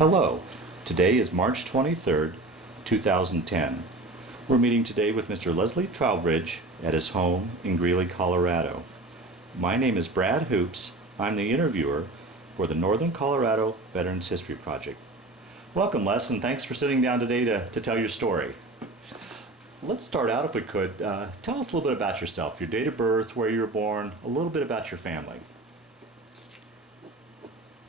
Hello, today is March 23rd, 2010. We're meeting today with Mr. Leslie Trowbridge at his home in Greeley, Colorado. My name is Brad Hoops. I'm the interviewer for the Northern Colorado Veterans History Project. Welcome, Les, and thanks for sitting down today to tell your story. Let's start out, if we could. Tell us a little bit about yourself, your date of birth, where you were born, a little bit about your family.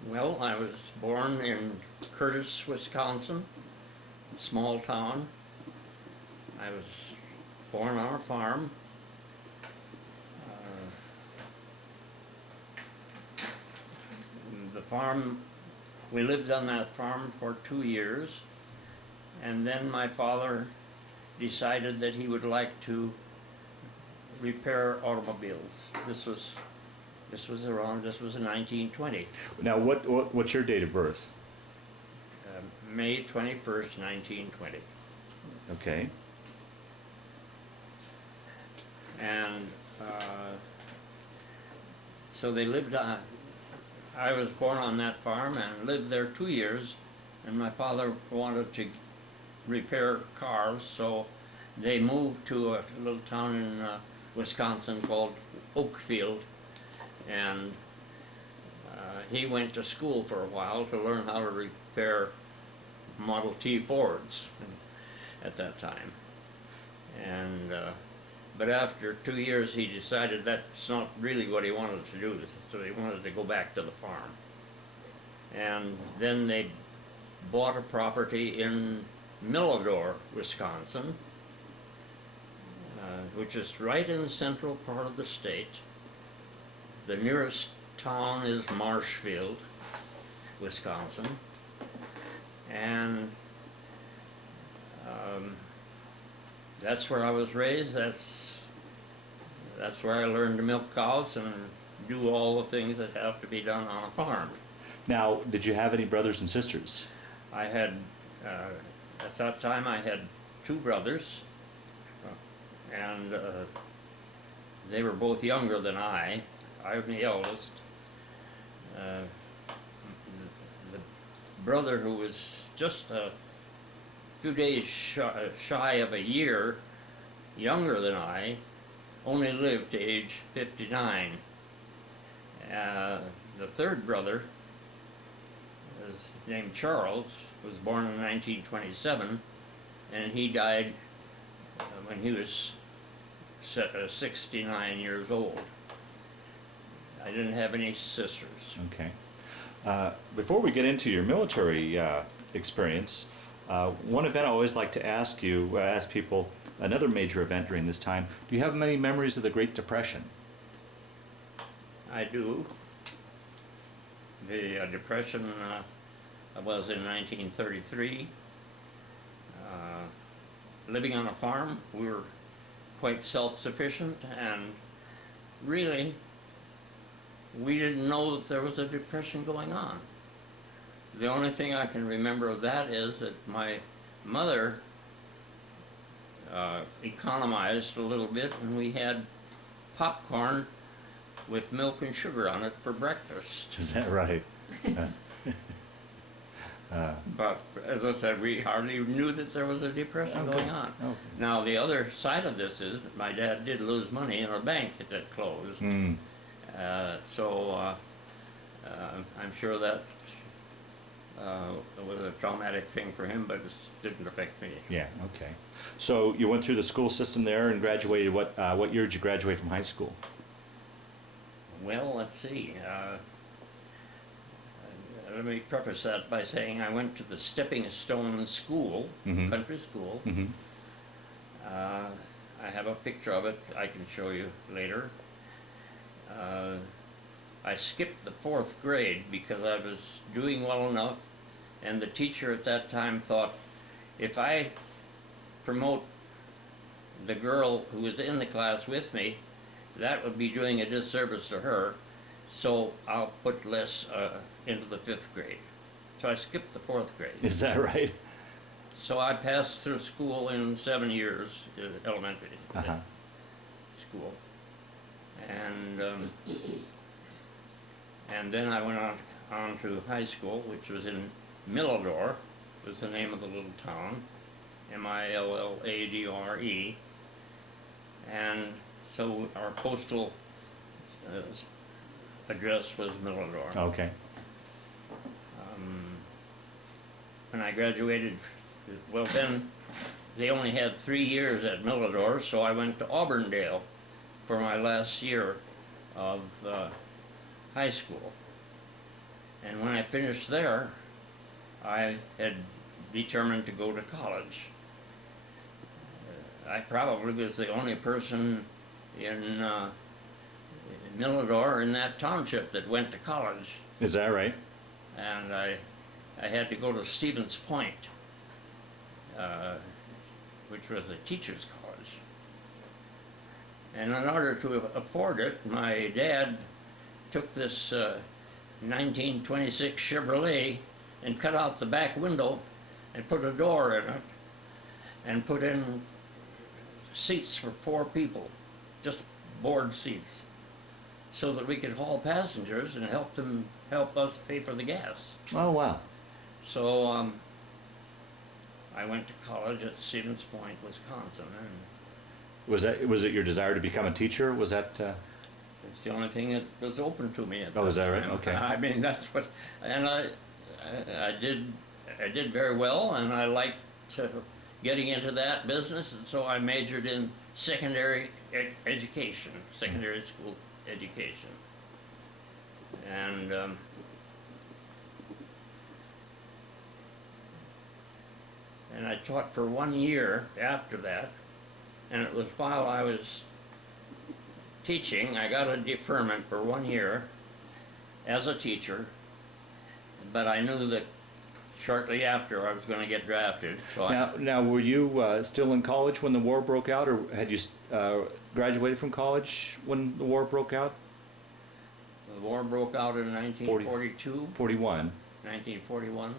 Well, I was born in Curtis, Wisconsin, a small town. I was born on a farm. The farm, we lived on that farm for 2 years, and then my father decided that he would like to repair automobiles. This was in 1920. Now, what's your date of birth? May 21st, 1920. Okay. And so they lived on, I was born on that farm and lived there 2 years, and my father wanted to repair cars, so they moved to a little town in Wisconsin called Oakfield, and he went to school for a while to learn how to repair Model T Fords at that time. And but after 2 years he decided that's not really what he wanted to do, so he wanted to go back to the farm. And then they bought a property in Milladore, Wisconsin, which is right in the central part of the state. The nearest town is Marshfield, Wisconsin, and that's where I was raised. That's where I learned to milk cows and do all the things that have to be done on a farm. Now, did you have any brothers and sisters? I had, at that time I had 2 brothers, and they were both younger than I. I'm the eldest. The brother who was just a few days shy of a year younger than I only lived to age 59. The third brother, is named Charles, was born in 1927, and he died when he was 69 years old. I didn't have any sisters. Okay. Before we get into your military experience, one event I always like to ask people, another major event during this time, do you have many memories of the Great Depression? I do. The Depression was in 1933. Living on a farm, we were quite self-sufficient, and really we didn't know that there was a depression going on. The only thing I can remember of that is that my mother economized a little bit, and we had popcorn with milk and sugar on it for breakfast. Is that right? But as I said, we hardly knew that there was a depression going on. Okay. Now the other side of this is that my dad did lose money in a bank that closed. So I'm sure that it was a traumatic thing for him, but it didn't affect me. Yeah, okay. So you went through the school system there and graduated. What year did you graduate from high school? Well, let's see. Let me preface that by saying I went to the Stepping Stone School, country school. I have a picture of it I can show you later. I skipped the 4th grade because I was doing well enough, and the teacher at that time thought, if I promote the girl who was in the class with me, that would be doing a disservice to her, so I'll put Les into the 5th grade. So I skipped the 4th grade. Is that right? So I passed through school in 7 years, elementary school. And then I went on to high school, which was in Milladore was the name of the little town, Milladore, and so our postal uh, address was Milladore. Okay. When I graduated, well then, they only had 3 years at Milladore, so I went to Auburndale for my last year of high school. And when I finished there, I had determined to go to college. I probably was the only person in Milladore, in that township, that went to college. Is that right? And I had to go to Stevens Point, which was a teacher's college. And in order to afford it, my dad took this 1926 Chevrolet and cut out the back window and put a door in it and put in seats for 4 people, just board seats, so that we could haul passengers and help us pay for the gas. Oh, wow. So I went to college at Stevens Point, Wisconsin, and Was it your desire to become a teacher? Was that? it's the only thing that was open to me at Oh, is that right? time. Okay. I mean, that's what, and I did very well, and I liked getting into that business, and so I majored in secondary education, secondary school education, and I taught for 1 year after that, and it was while I was teaching. I got a deferment for 1 year as a teacher, but I knew that shortly after I was going to get drafted. So Now, were you still in college when the war broke out, or had you graduated from college when the war broke out? The war broke out in 1942, 41. 1941.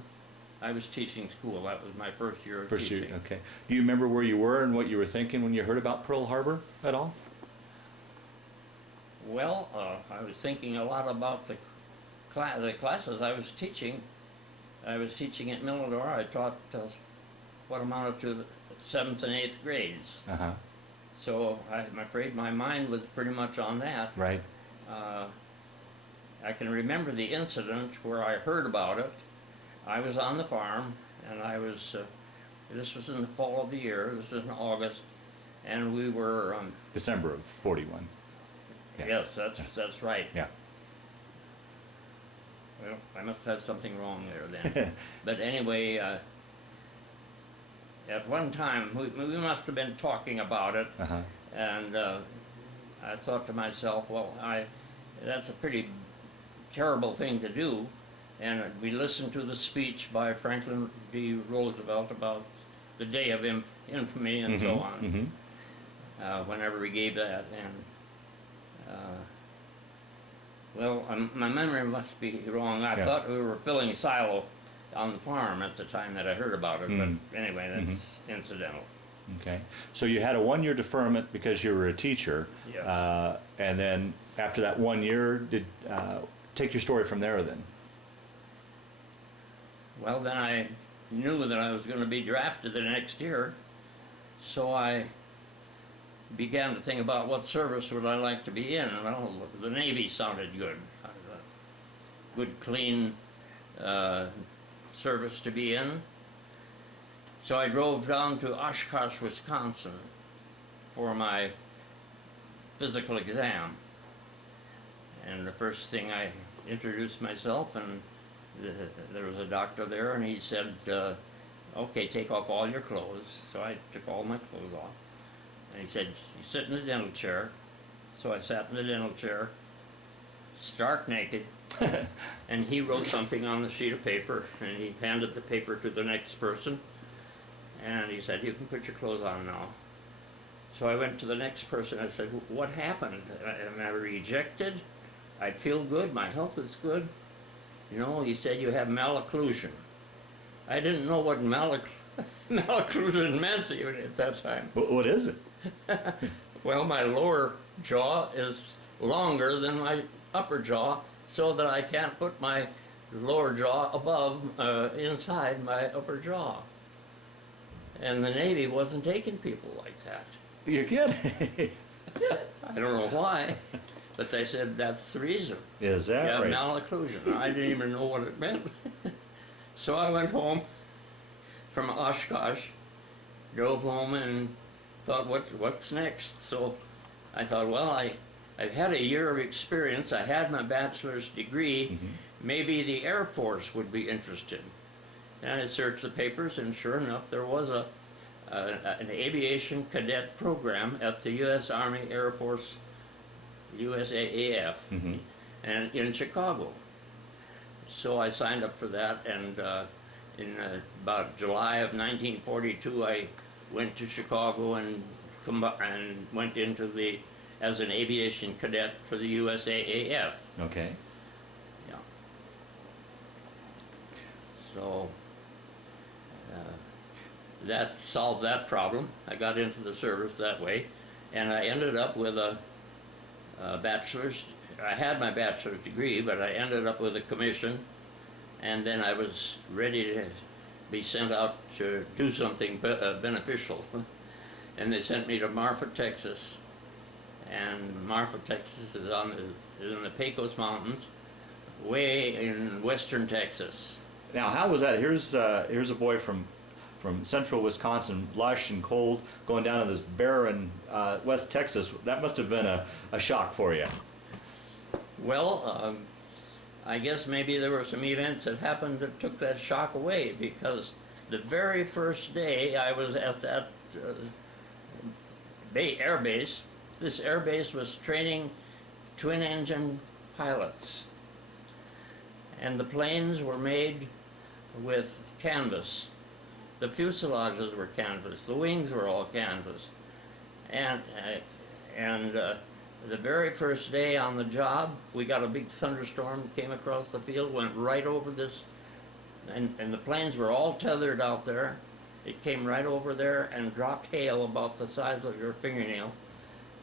I was teaching school. That was my first year of First teaching. year, okay. Do you remember where you were and what you were thinking when you heard about Pearl Harbor at all? Well, I was thinking a lot about the classes I was teaching. I was teaching at Milladore. I taught what amounted to the 7th and 8th grades. Uh-huh. So I'm afraid my mind was pretty much on that. Right. I can remember the incident where I heard about it. I was on the farm, and I was, this was in the fall of the year, this was in August, and we were... December of 41. Yeah. Yes, that's right. Yeah. Well, I must have something wrong there then. But anyway, at one time, we must have been talking about it, Uh-huh. and I thought to myself, well, that's a pretty terrible thing to do. And we listened to the speech by Franklin D. Roosevelt about the day of infamy and so on, whenever he gave that. And well, my memory must be wrong. I thought we were filling silo on the farm at the time that I heard about it. But anyway, that's incidental. Okay. So you had a 1-year deferment because you were a teacher. Yes. And then after that 1 year, take your story from there then. Well, then I knew that I was going to be drafted the next year, so I began to think about what service would I like to be in. Well, the Navy sounded good. Good, clean service to be in. So I drove down to Oshkosh, Wisconsin for my physical exam. And the first thing I introduced myself, and there was a doctor there, and he said, okay, take off all your clothes. So I took all my clothes off. And he said, you sit in the dental chair. So I sat in the dental chair, stark naked, and he wrote something on the sheet of paper, and he handed the paper to the next person, and he said, you can put your clothes on now. So I went to the next person. I said, what happened? Am I rejected? I feel good. My health is good. You know, he said, you have malocclusion. I didn't know what malocclusion meant even at that time. What is it? Well, my lower jaw is longer than my upper jaw, so that I can't put my lower jaw above, inside my upper jaw. And the Navy wasn't taking people like that. You're kidding. I don't know why, but they said that's the reason. Is that Yeah, right? malocclusion. I didn't even know what it meant. So I went home from Oshkosh, drove home and thought, what's next? So I thought, well, I've had a year of experience. I had my bachelor's degree. Mm-hmm. Maybe the Air Force would be interested. And I searched the papers, and sure enough, there was an aviation cadet program at the U.S. Army Air Force, USAAF, Mm-hmm. and in Chicago. So I signed up for that, and in about July of 1942, I went to Chicago and went into as an aviation cadet for the USAAF. Okay. Yeah. So that solved that problem. I got into the service that way, and I ended up with a bachelor's. I had my bachelor's degree, but I ended up with a commission, and then I was ready to be sent out to do something beneficial. And they sent me to Marfa, Texas. And Marfa, Texas is in the Pecos Mountains, way in western Texas. Now, how was that? Here's a boy from central Wisconsin, lush and cold, going down to this barren West Texas. That must have been a shock for you. Well, I guess maybe there were some events that happened that took that shock away, because the very first day I was at that air base, this air base was training twin-engine pilots. And the planes were made with canvas. The fuselages were canvas. The wings were all canvas. And the very first day on the job, we got a big thunderstorm, came across the field, went right over this, and the planes were all tethered out there. It came right over there and dropped hail about the size of your fingernail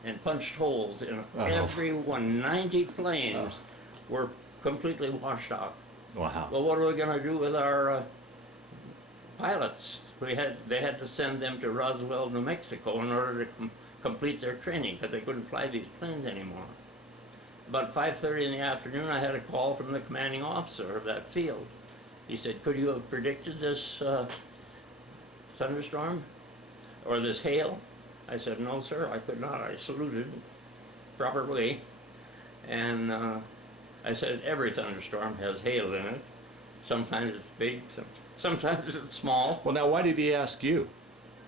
and punched holes in every one. 90 planes were completely washed out. Wow. Well, what are we going to do with our pilots? They had to send them to Roswell, New Mexico in order to complete their training, because they couldn't fly these planes anymore. About 5:30 in the afternoon, I had a call from the commanding officer of that field. He said, could you have predicted this thunderstorm or this hail? I said, no, sir, I could not. I saluted proper way, and I said, every thunderstorm has hail in it. Sometimes it's big, sometimes it's small. Well, now, why did he ask you?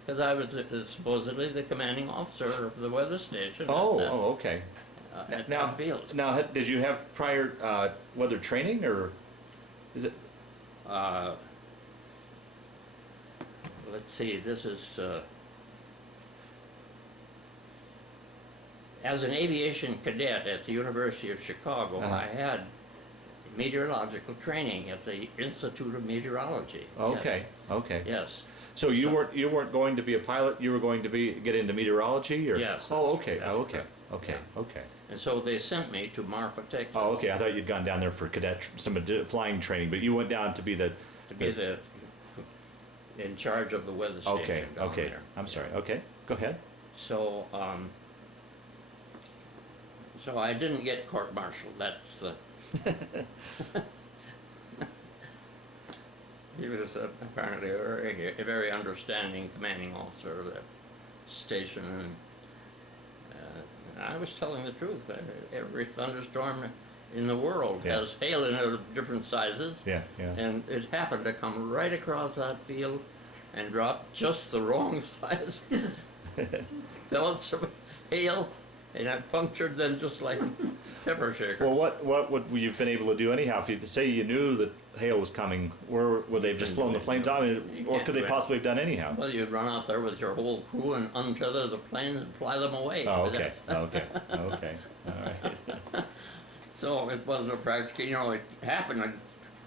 Because I was supposedly the commanding officer of the weather station. Okay. At Now, that field. now, did you have prior weather training, or is it? Let's see, this is, as an aviation cadet at the University of Chicago, I had meteorological training at the Institute of Meteorology. Okay, Yes. okay. Yes. So you weren't going to be a pilot. You were going to get into meteorology, or? Yes. Oh, okay. That's Okay. correct. Okay. Yeah. Okay. And so they sent me to Marfa, Texas. Oh, okay. I thought you'd gone down there for cadet flying training, but you went down to be the. To be in charge of the weather station. Okay. down Okay. there. I'm sorry. Okay. Go ahead. So, so I didn't get court-martialed. That's the. He was apparently a very understanding commanding officer of that station, and I was telling the truth. Every thunderstorm in the world has hail in it of different sizes. Yeah. Yeah. And it happened to come right across that field and drop just the wrong size pellets of hail, and it punctured them just like pepper shakers. Well, what would you've been able to do anyhow? If you say you knew that hail was coming, would they have just flown the planes out, or could they possibly have done anyhow? Well, you'd run out there with your whole crew and untether the planes and fly them away. Oh, okay. Okay. Okay. All right. So it wasn't a practical, it happened in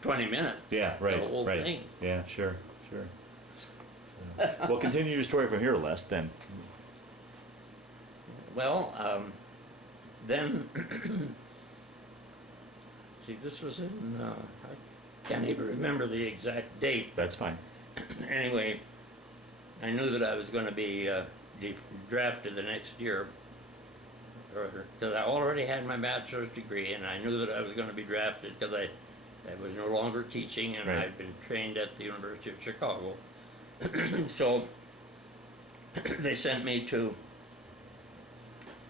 20 minutes. Yeah. Right. The whole right. thing. Yeah. Sure. Sure. Well, continue your story from here, Les. Then. Well, then, see, this was in can't even remember the exact date. That's fine. Anyway, I knew that I was going to be drafted the next year, because I already had my bachelor's degree, and I knew that I was going to be drafted because I was no longer teaching, and Right. I'd been trained at the University of Chicago. So they sent me to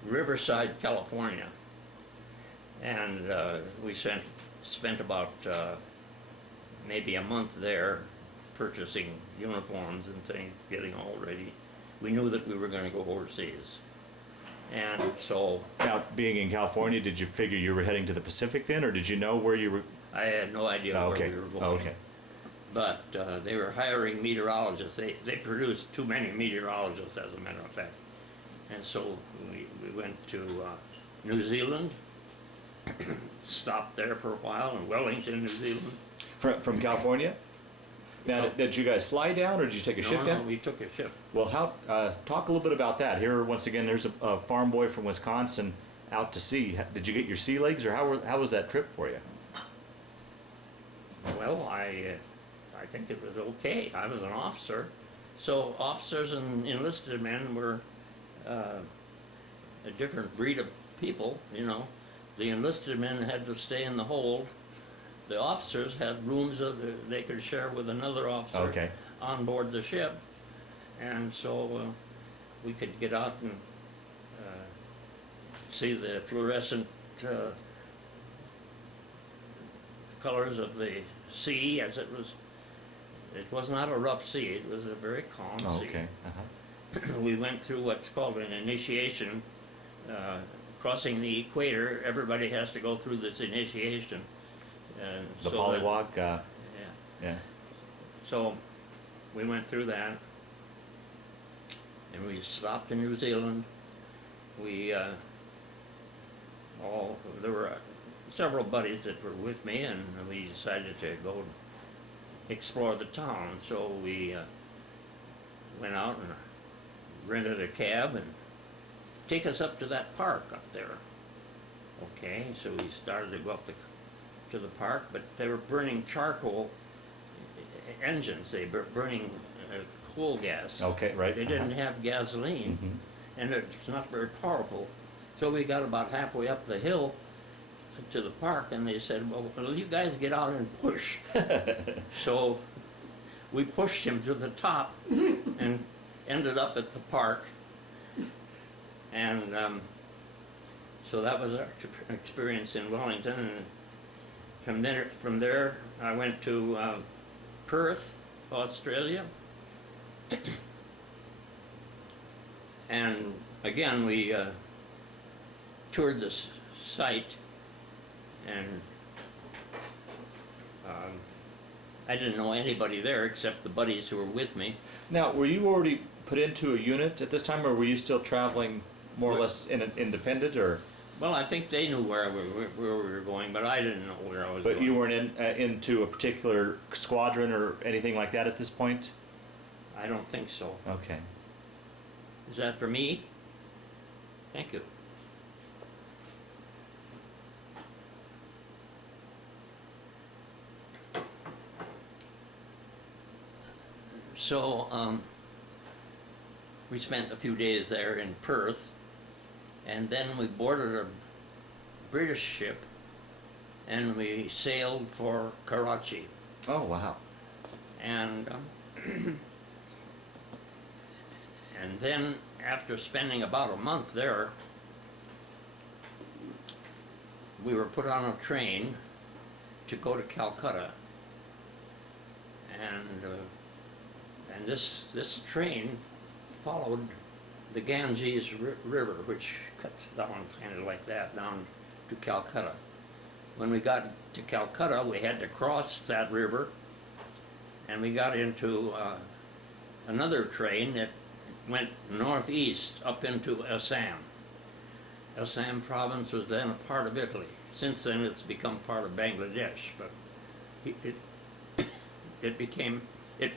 Riverside, California, and we spent about maybe a month there purchasing uniforms and things, getting all ready. We knew that we were going to go overseas. And so Now, being in California, did you figure you were heading to the Pacific then, or did you know where you were? I had no idea Oh, where okay. we were going. Oh, okay. But they were hiring meteorologists. They produced too many meteorologists, as a matter of fact. And so we went to New Zealand, stopped there for a while in Wellington, New Zealand. From California? Now, No. did you guys fly down, or did you take a ship No, down? we took a ship. Well, talk a little bit about that. Here, once again, there's a farm boy from Wisconsin out to sea. Did you get your sea legs, or how was that trip for you? Well, I think it was okay. I was an officer, so officers and enlisted men were a different breed of people. You know, the enlisted men had to stay in the hold. The officers had rooms they could share with another officer Okay. on board the ship, and so we could get out and see the fluorescent colors of the sea, as it was. It was not a rough sea. It was a very calm Oh, sea. okay. Uh-huh. We went through what's called an initiation. Crossing the equator, everybody has to go through this initiation. And The so polywog. yeah. Yeah. So we went through that, and we stopped in New Zealand. We there were several buddies that were with me, and we decided to go explore the town. So we went out and rented a cab and take us up to that park up there. Okay, so we started to go up to the park, but they were burning charcoal engines. They were burning coal gas. Okay, right. They didn't have gasoline, and it's not very powerful. So we got about halfway up the hill to the park, and they said, well, you guys get out and push. So we pushed him to the top and ended up at the park. And so that was our experience in Wellington. And from there, I went to Perth, Australia. And again, we toured the site, and I didn't know anybody there except the buddies who were with me. Now, were you already put into a unit at this time, or were you still traveling more or less independent, or? Well, I think they knew where we were going, but I didn't know where I was going. But you weren't into a particular squadron or anything like that at this point? I don't think so. Okay. Is that for me? Thank you. So, we spent a few days there in Perth, and then we boarded a British ship, and we sailed for Karachi. Oh, wow. And and then after spending about a month there, we were put on a train to go to Calcutta, and this train followed the Ganges River, which cuts down kind of like that down to Calcutta. When we got to Calcutta, we had to cross that river, and we got into another train that went northeast up into Assam. Assam province was then a part of Italy. Since then, it's become part of Bangladesh, but it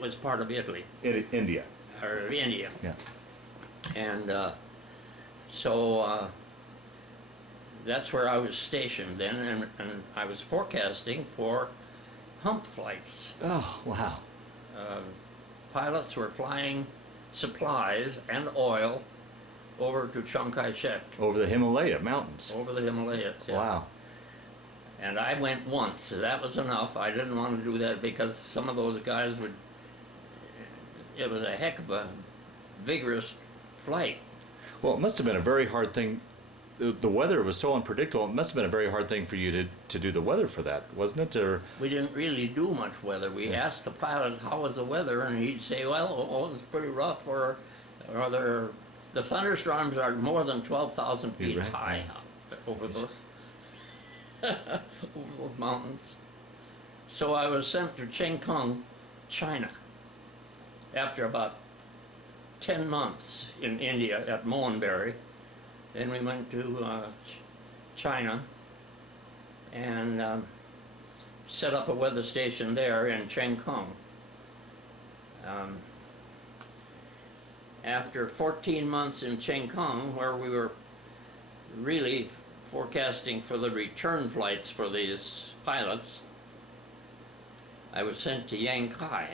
was part of Italy. India. Or India. Yeah. And so that's where I was stationed then, and I was forecasting for hump flights. Oh, wow. Uh, Pilots were flying supplies and oil over to Chiang Kai-shek, Over the Himalaya mountains. over the Himalayas. Yeah. Wow. And I went once. So that was enough. I didn't want to do that because some of those guys would. It was a heck of a vigorous flight. Well, it must have been a very hard thing. The weather was so unpredictable. It must have been a very hard thing for you to do the weather for that, wasn't it? Or We didn't really do much weather. We asked the pilot how was the weather, and he'd say, "Well, it's pretty rough." Or the thunderstorms are more than 12,000 feet You're right, high yeah. over those over those mountains. So I was sent to Chengkung, China, after about 10 months in India at Mohenberry. Then we went to China and set up a weather station there in Chengkung. After 14 months in Chengkung, where we were really forecasting for the return flights for these pilots, I was sent to Yankai,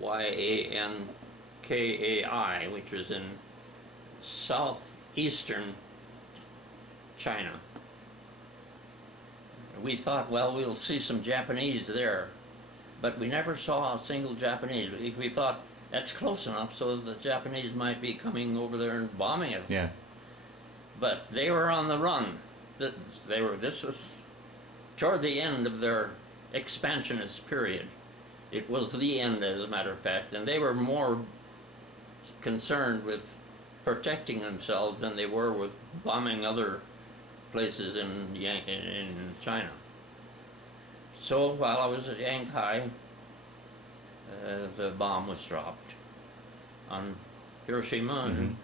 Yankai, which was in southeastern China. We thought, well, we'll see some Japanese there, but we never saw a single Japanese. We thought that's close enough so the Japanese might be coming over there and bombing us. yeah. But they were on the run. This was toward the end of their expansionist period. It was the end, as a matter of fact, and they were more concerned with protecting themselves than they were with bombing other places in China. So while I was at Yankai, the bomb was dropped on Hiroshima and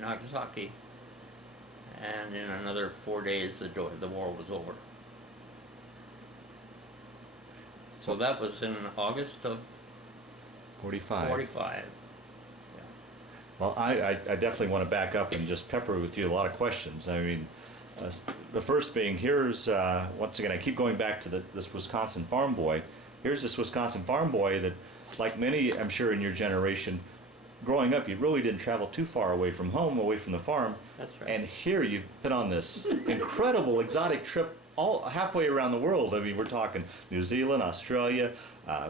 Nagasaki, and in another 4 days the war was over. So that was in August of 45. 45. Well, I definitely want to back up and just pepper with you a lot of questions. I mean, the first being, here's, once again, I keep going back to this Wisconsin farm boy. Here's this Wisconsin farm boy that, like many, I'm sure, in your generation, growing up, you really didn't travel too far away from home, away from the farm. That's right. And here you've been on this incredible exotic trip all halfway around the world. I mean, we're talking New Zealand, Australia,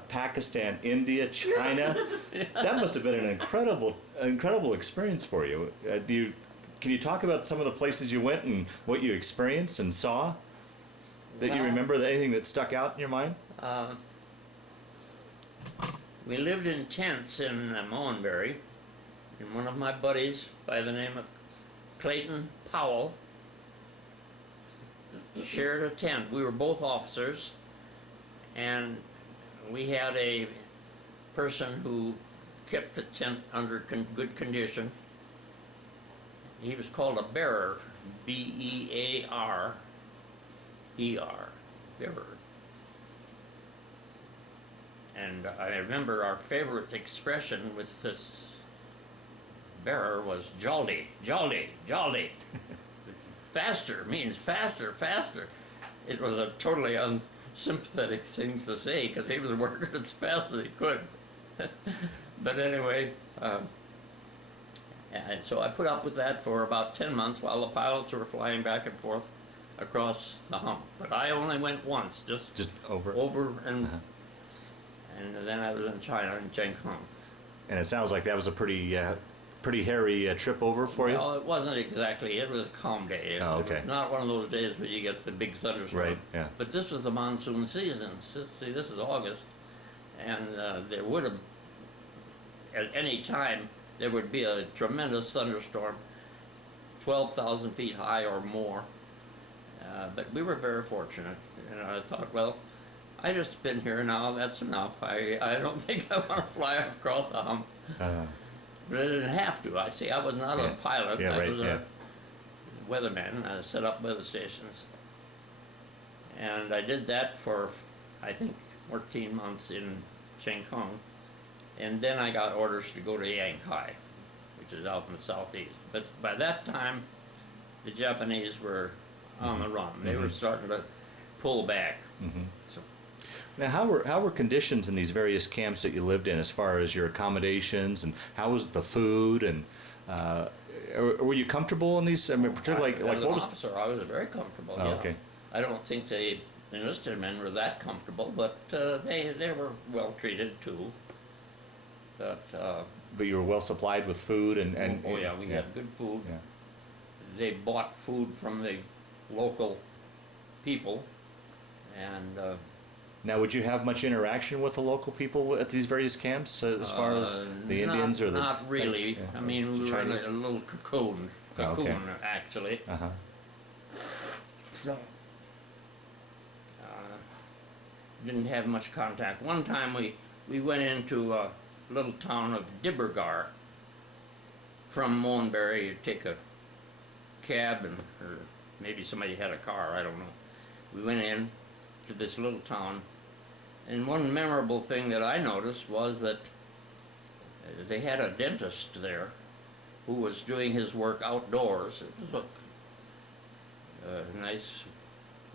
Pakistan, India, China. That must have been an incredible experience for you. Can you talk about some of the places you went and what you experienced and saw that you Well, remember? Anything that stuck out in your mind? We lived in tents in Mohenberry, and one of my buddies by the name of Clayton Powell shared a tent. We were both officers, and we had a person who kept the tent under good condition. He was called a bearer, B-E-A-R-E-R, bearer. And I remember our favorite expression with this bearer was "jolly, jolly, jolly." Faster means faster, faster. It was a totally unsympathetic thing to say because he was working as fast as he could. But anyway, and so I put up with that for about 10 months while the pilots were flying back and forth across the Hump. But I only went once, just over. and and then I was in China in Chengkung. And it sounds like that was a pretty hairy trip over for you. Well, it wasn't exactly. It was a calm day. Oh, okay. It was not one of those days where you get the big thunderstorm. Right. Yeah. But this was the monsoon season. See, this is August, and there would have, at any time, there would be a tremendous thunderstorm, 12,000 feet high or more. But we were very fortunate, and I thought, well, I just been here now. That's enough. I don't think I want to fly across the Hump. But I didn't have to. I was not a pilot. Yeah, I right, was yeah. a weatherman. I set up weather stations. And I did that for, I think, 14 months in Chengkung. And then I got orders to go to Yankai, which is out in the southeast. But by that time, the Japanese were on the run. They were starting to pull back. So Now, how were conditions in these various camps that you lived in, as far as your accommodations, and how was the food, and were you comfortable in these? I mean, particularly like As what an was? officer, I was very comfortable. Oh, Yeah. okay. I don't think the enlisted men were that comfortable, but they were well treated too. But But you were well supplied with food and oh yeah, we had good food. Yeah. They bought food from the local people, and Now, would you have much interaction with the local people at these various camps, as far as the Indians or the? not really. Yeah, I mean, we were in Chinese? a little cocoon Oh, okay. actually. Uh-huh. So, didn't have much contact. One time we went into a little town of Dibbergar from Mohnbury. You take a cab, or maybe somebody had a car, I don't know. We went in to this little town, and one memorable thing that I noticed was that they had a dentist there who was doing his work outdoors. It was a nice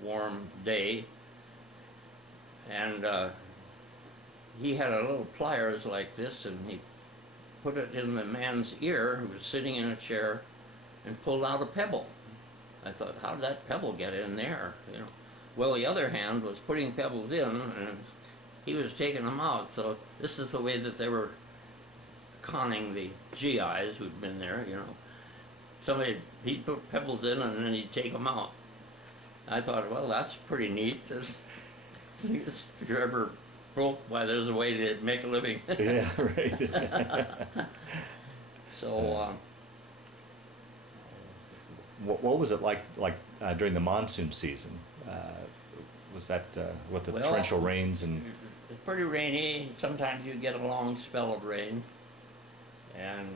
warm day, and he had a little pliers like this, and he put it in the man's ear who was sitting in a chair and pulled out a pebble. I thought, how did that pebble get in there? You know. Well, the other hand was putting pebbles in, and he was taking them out. So this is the way that they were conning the GIs who'd been there. You know, he'd put pebbles in, and then he'd take them out. I thought, well, that's pretty neat. If you're ever broke, why, there's a way to make a living. Yeah, right. So. What was it like during the monsoon season? Was that with the torrential rains and? It's pretty rainy. Sometimes you get a long spell of rain, and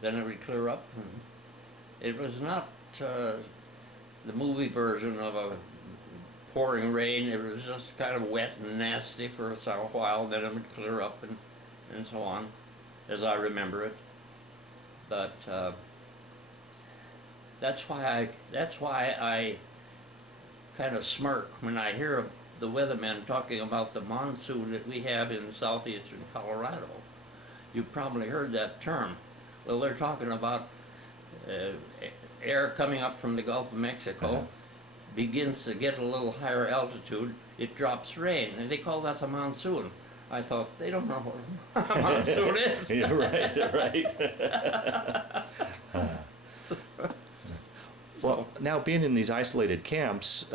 then it would clear up. And it was not the movie version of a pouring rain. It was just kind of wet and nasty for a while. Then it would clear up and so on, as I remember it. But that's why I kind of smirk when I hear the weathermen talking about the monsoon that we have in southeastern Colorado. You've probably heard that term. Well, they're talking about air coming up from the Gulf of Mexico, begins to get a little higher altitude, it drops rain, and they call that the monsoon. I thought, they don't know what a monsoon is. Yeah, right. Well, now being in these isolated camps,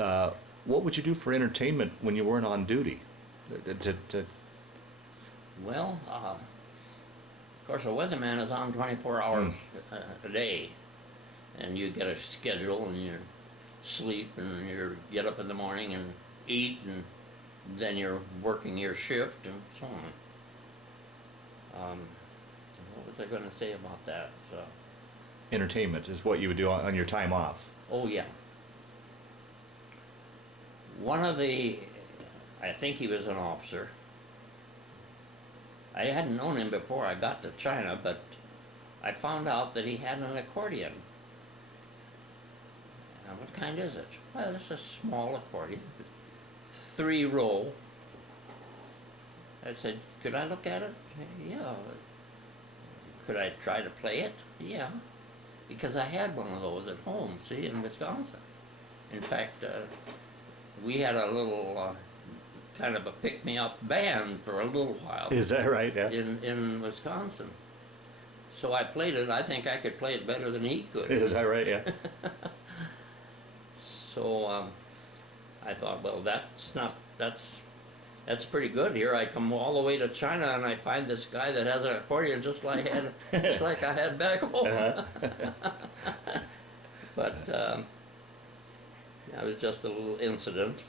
what would you do for entertainment when you weren't on duty? Well, of course, a weatherman is on 24 hours a day, and you get a schedule, and you sleep, and you get up in the morning and eat, and then you're working your shift, and so on. What was I going to say about that? Entertainment is what you would do on your time off. Oh, yeah. I think he was an officer. I hadn't known him before I got to China, but I found out that he had an accordion. Now, what kind is it? Well, it's a small accordion, 3-row. I said, could I look at it? Yeah. Could I try to play it? Yeah. Because I had one of those at home, see, in Wisconsin. In fact, we had a little kind of a pick-me-up band for a little while. Is that right? Yeah. In Wisconsin. So I played it. I think I could play it better than he could. Is that right? Yeah. So I thought, well, that's pretty good. Here I come all the way to China, and I find this guy that has an accordion just like I had back home. But it was just a little incident.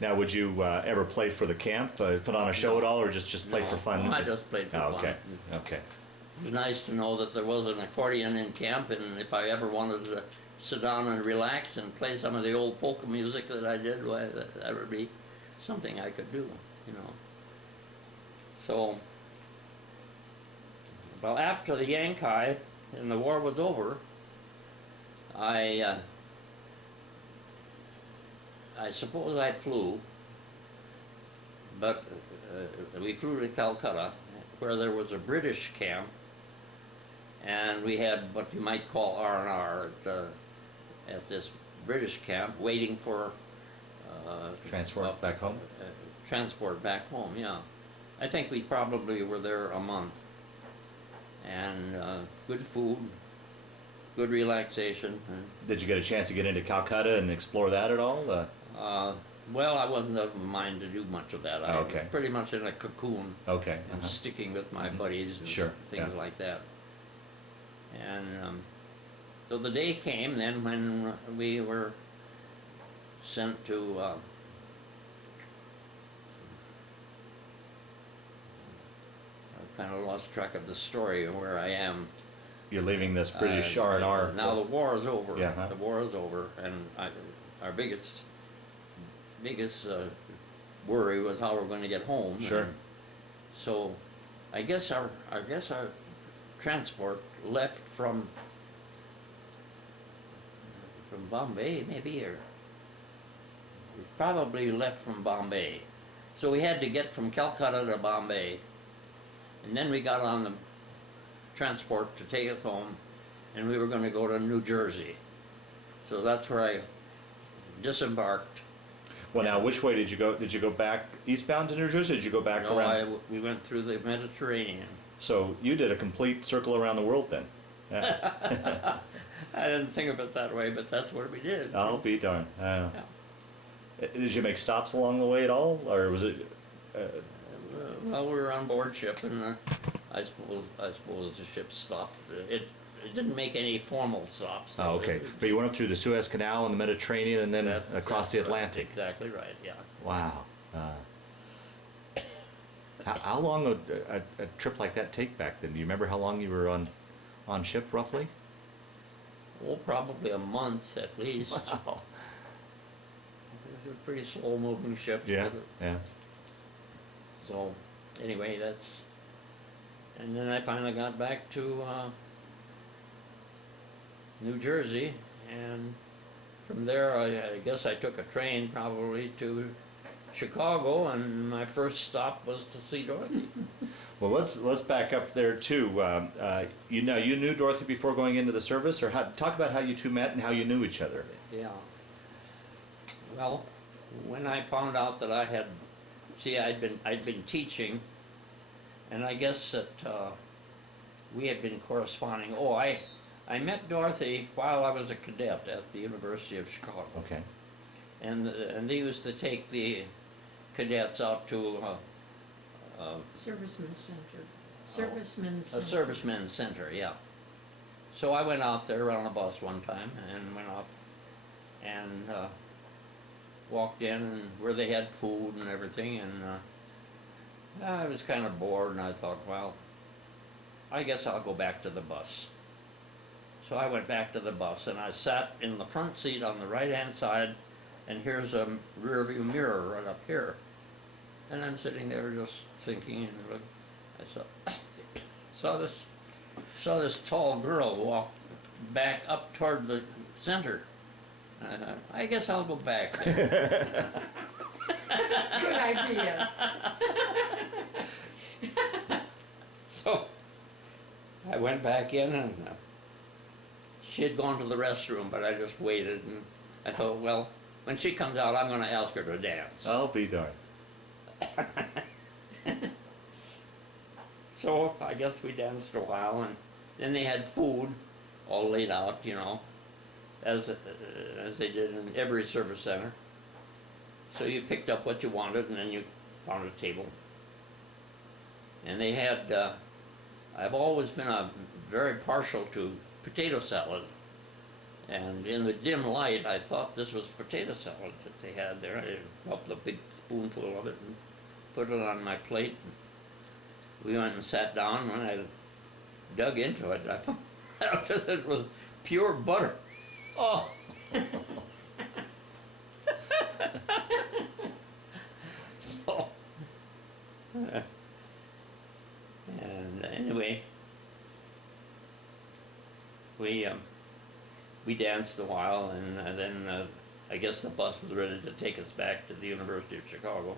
Now, would you ever play for the camp, put on a show at all, or just play for fun? No, I just played for fun. Okay. Okay. It was nice to know that there was an accordion in camp, and if I ever wanted to sit down and relax and play some of the old polka music that I did, why, that would be something I could do, you know. So, well, after the Yankai and the war was over, I suppose I flew but we flew to Calcutta, where there was a British camp, and we had what you might call R&R at this British camp, waiting for Transport back home? transport back home. Yeah, I think we probably were there a month, and good food, good relaxation. Did you get a chance to get into Calcutta and explore that at all? Well, I wasn't of a mind to do much of that. I Okay. was pretty much in a cocoon Okay. and sticking with my buddies and Sure, things yeah. like that. And so the day came then when we were sent to I kind of lost track of the story of where I am. You're leaving this British R&R. Now the war is over. Yeah, huh? The war is over, and our biggest worry was how we're going to get home. Sure. And so, I guess our transport left from Bombay, maybe, or we probably left from Bombay. So we had to get from Calcutta to Bombay, and then we got on the transport to take us home, and we were going to go to New Jersey. So that's where I disembarked. Well, now, which way did you go? Did you go back eastbound to New Jersey? Or did you go back around? We went through the Mediterranean. So you did a complete circle around the world then. Yeah. I didn't think of it that way, but that's what we did. I'll be darned. Yeah. Did you make stops along the way at all, or was it? Well, we were on board ship, and I suppose the ship stopped. It didn't make any formal stops. Oh, okay. But you went up through the Suez Canal and the Mediterranean, and then across the Atlantic. Right. Exactly right. Yeah. Wow. How long would a trip like that take back then? Do you remember how long you were on ship roughly? Well, probably a month at least. Wow. It was a pretty slow-moving ship. Yeah. Yeah. So, anyway, and then I finally got back to New Jersey, and from there I guess I took a train probably to Chicago, and my first stop was to see Dorothy. Well, let's back up there too. You knew Dorothy before going into the service, or talk about how you two met and how you knew each other. Yeah. Well, when I found out that I'd been teaching, and I guess that we had been corresponding. Oh, I met Dorothy while I was a cadet at the University of Chicago. Okay. And they used to take the cadets out to Servicemen's Center. a servicemen's center, yeah. So I went out there on a bus one time and went up and walked in, and where they had food and everything, and I was kind of bored, and I thought, well, I guess I'll go back to the bus. So I went back to the bus, and I sat in the front seat on the right-hand side, and here's a rear view mirror right up here. And I'm sitting there just thinking, and I saw this tall girl walk back up toward the center. And I thought, I guess I'll go back there. Good idea. So I went back in, and she had gone to the restroom, but I just waited, and I thought, well, when she comes out, I'm going to ask her to dance. I'll be darned. So I guess we danced a while, and then they had food all laid out, as they did in every service center. So you picked up what you wanted, and then you found a table. And they had, I've always been very partial to potato salad. And in the dim light, I thought this was potato salad that they had there. I helped a big spoonful of it and put it on my plate. We went and sat down. When I dug into it, I found out that it was pure butter. Oh. So, and anyway, we danced a while, and then I guess the bus was ready to take us back to the University of Chicago.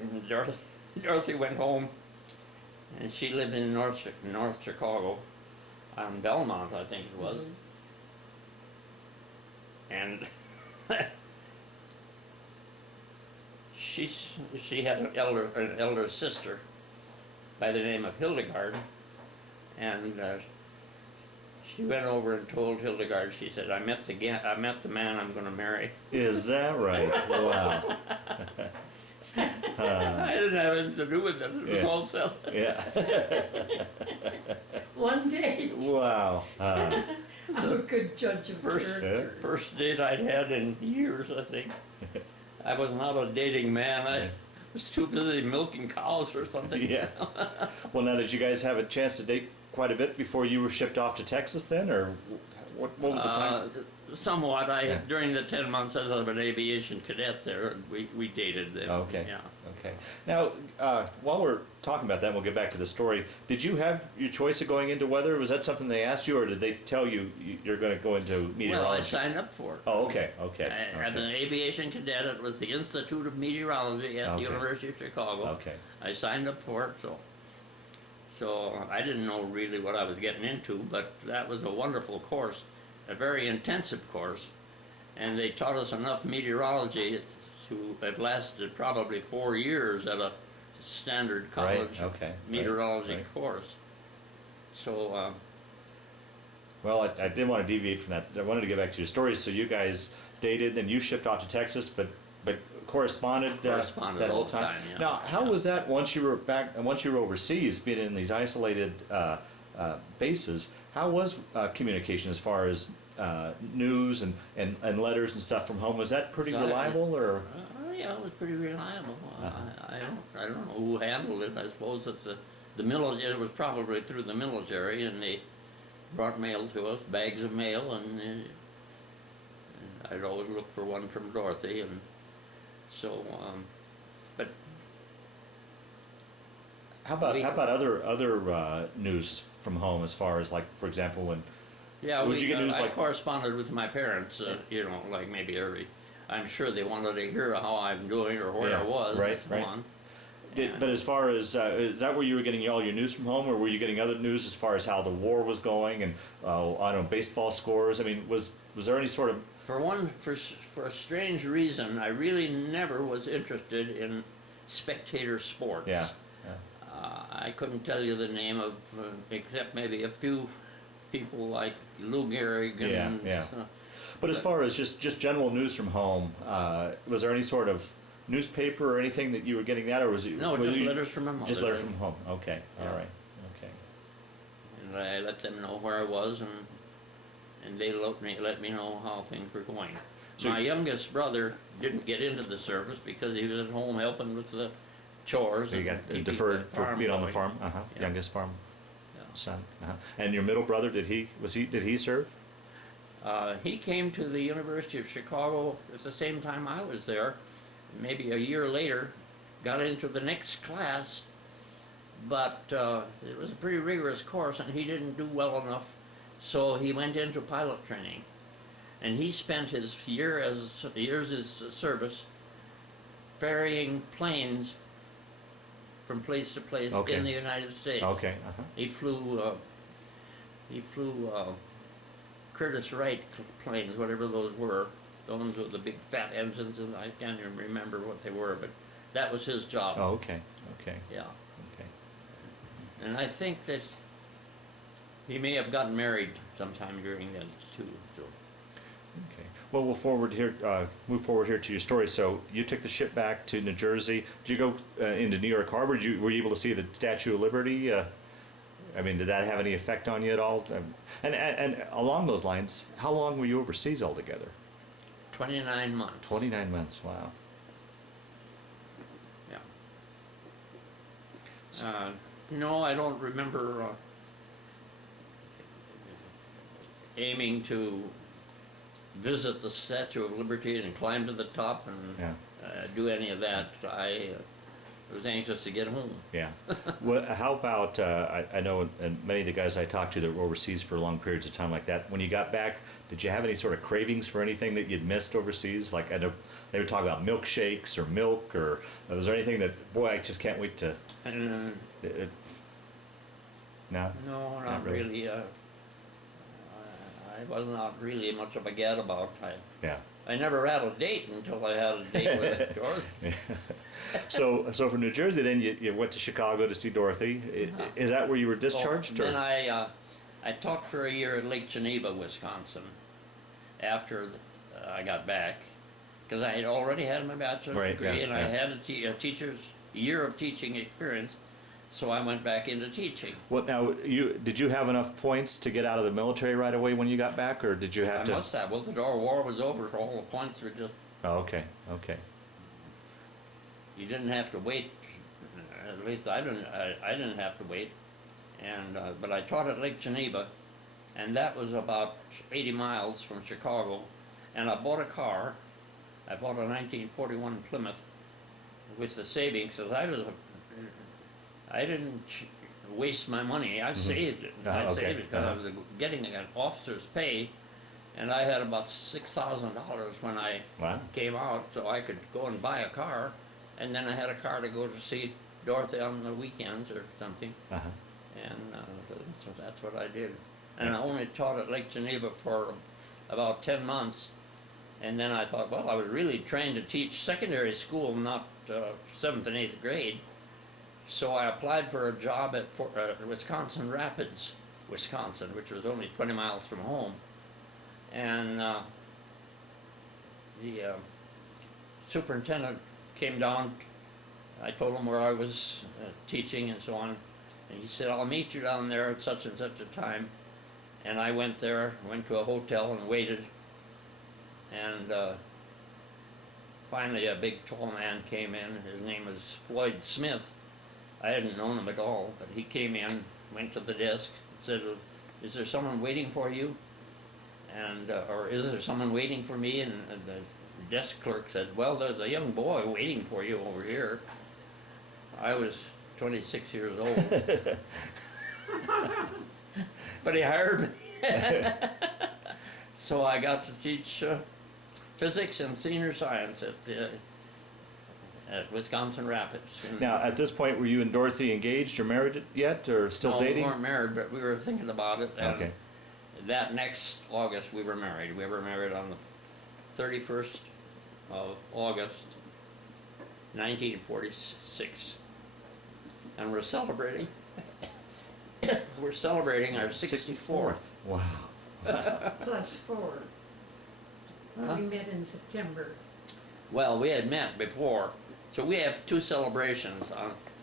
And Dorothy went home, and she lived in North Chicago, on Belmont, I think it was. And she had an elder sister by the name of Hildegard, and she went over and told Hildegard. She said, "I met the man I'm going to marry." Is that right? Wow. I didn't have anything to do with it. It was Yeah. all self. Yeah. One day, Wow. I'm a good judge of character. First date I'd had in years, I think. I was not a dating man. I was too busy milking cows or something. Yeah. Well, now did you guys have a chance to date quite a bit before you were shipped off to Texas then, or what was the time? Somewhat. Yeah. During the 10 months as an aviation cadet there, we dated. Okay. Yeah. Okay. Now, while we're talking about that, we'll get back to the story. Did you have your choice of going into weather? Was that something they asked you, or did they tell you you're going to go into meteorology? Well, I signed up for it. Oh, okay. Okay. As an aviation cadet, it was the Institute of Meteorology at the University of Chicago. Okay. I signed up for it, so I didn't know really what I was getting into, but that was a wonderful course, a very intensive course, and they taught us enough meteorology to have lasted probably 4 years at a standard college meteorology course. So. Well, I didn't want to deviate from that. I wanted to get back to your story. So you guys dated, then you shipped off to Texas, but corresponded that whole time. Yeah. Now, how was that once you were back? Once you were overseas, being in these isolated bases, how was communication as far as news and letters and stuff from home? Was that pretty reliable, or? Yeah, it was pretty reliable. I don't know who handled it. I suppose it's the military. It was probably through the military, and they brought mail to us, bags of mail, and I'd always look for one from Dorothy, and so. But how about other news from home, as far as, like, for example, when would you get news I like corresponded with my parents, like maybe I'm sure they wanted to hear how I'm doing or where I was and so on. But as far as, is that where you were getting all your news from home, or were you getting other news as far as how the war was going and, I don't know, baseball scores? I mean, was there any sort of... For a strange reason, I really never was interested in spectator sports. Yeah. I couldn't tell you the name of, except maybe a few people like Lou Gehrig and... But as far as just general news from home, was there any sort of newspaper or anything that you were getting that, or was it? No, just letters from my mother. Just letters from home. Okay, Yeah. all right, okay. And I let them know where I was, and they let me know how things were going. So My youngest brother didn't get into the service because he was at home helping with the chores. So you and got keeping deferred the for farm being on the going. farm. Yeah. Youngest farm Yeah. son. And your middle brother, did he serve? He came to the University of Chicago at the same time I was there, maybe a year later, got into the next class, but it was a pretty rigorous course and he didn't do well enough, so he went into pilot training. And he spent his years of service ferrying planes from place to place in the United States. Okay. He flew Curtiss Wright planes, whatever those were. The ones with the big fat engines, and I can't even remember what they were, but that was his job. Oh, okay. Okay. Yeah. Okay. And I think that he may have gotten married sometime during that too. So. Okay. Well, we'll move forward here to your story. So you took the ship back to New Jersey. Did you go into New York Harbor? Were you able to see the Statue of Liberty? I mean, did that have any effect on you at all? And along those lines, how long were you overseas altogether? 29 months. 29 months. Wow. Yeah. No, I don't remember aiming to visit the Statue of Liberty and climb to the top and do any of that. was anxious to get home. Yeah. Well, how about, I know and many of the guys I talked to that were overseas for long periods of time like that, when you got back, did you have any sort of cravings for anything that you'd missed overseas? Like, I know they would talk about milkshakes or milk, or was there anything that, boy, I just can't wait to... And No? no, Not not really. really. I was not really much of a gadabout. Yeah. I never had a date until I had a date with Dorothy. So from New Jersey, then you went to Chicago to see Dorothy. Is that where you were discharged? Then I taught for a year at Lake Geneva, Wisconsin, after I got back, because I had already had my bachelor's Right, degree, yeah, and yeah. I had a teacher's year of teaching experience, so I went back into teaching. Well, now, did you have enough points to get out of the military right away when you got back, or did you have I to? must have. Well, the war was over, so all the points were just, Oh, okay, okay. you didn't have to wait. At least I didn't have to wait. And but I taught at Lake Geneva, and that was about 80 miles from Chicago. And I bought a car. I bought a 1941 Plymouth with the savings, because I didn't waste my money. I saved it. I okay. saved it because I was getting an officer's pay, and I had about $6,000 when I Wow. came out, so I could go and buy a car, and then I had a car to go to see Dorothy on the weekends or something, Uh-huh. and so that's what I did. And I only taught at Lake Geneva for about 10 months, and then I thought, well, I was really trained to teach secondary school, not 7th and 8th grade, so I applied for a job at Wisconsin Rapids, Wisconsin, which was only 20 miles from home, and the superintendent came down. I told him where I was teaching and so on, and he said, I'll meet you down there at such and such a time. And I went there, went to a hotel and waited, and finally a big tall man came in. His name was Floyd Smith. I hadn't known him at all, but he came in, went to the desk, said, is there someone waiting for you? And or is there someone waiting for me? And the desk clerk said, well, there's a young boy waiting for you over here. I was 26 years old. But he hired me. So I got to teach physics and senior science at Wisconsin Rapids. Now, at this point, were you and Dorothy engaged or married yet, or still No, dating? we weren't married, but we were thinking about it. And Okay. that next August we were married. We were married on the 31st of August, 1946. And we're celebrating. We're celebrating our 64th. Wow. +4. Huh? We met in September. Well, we had met before, so we have two celebrations.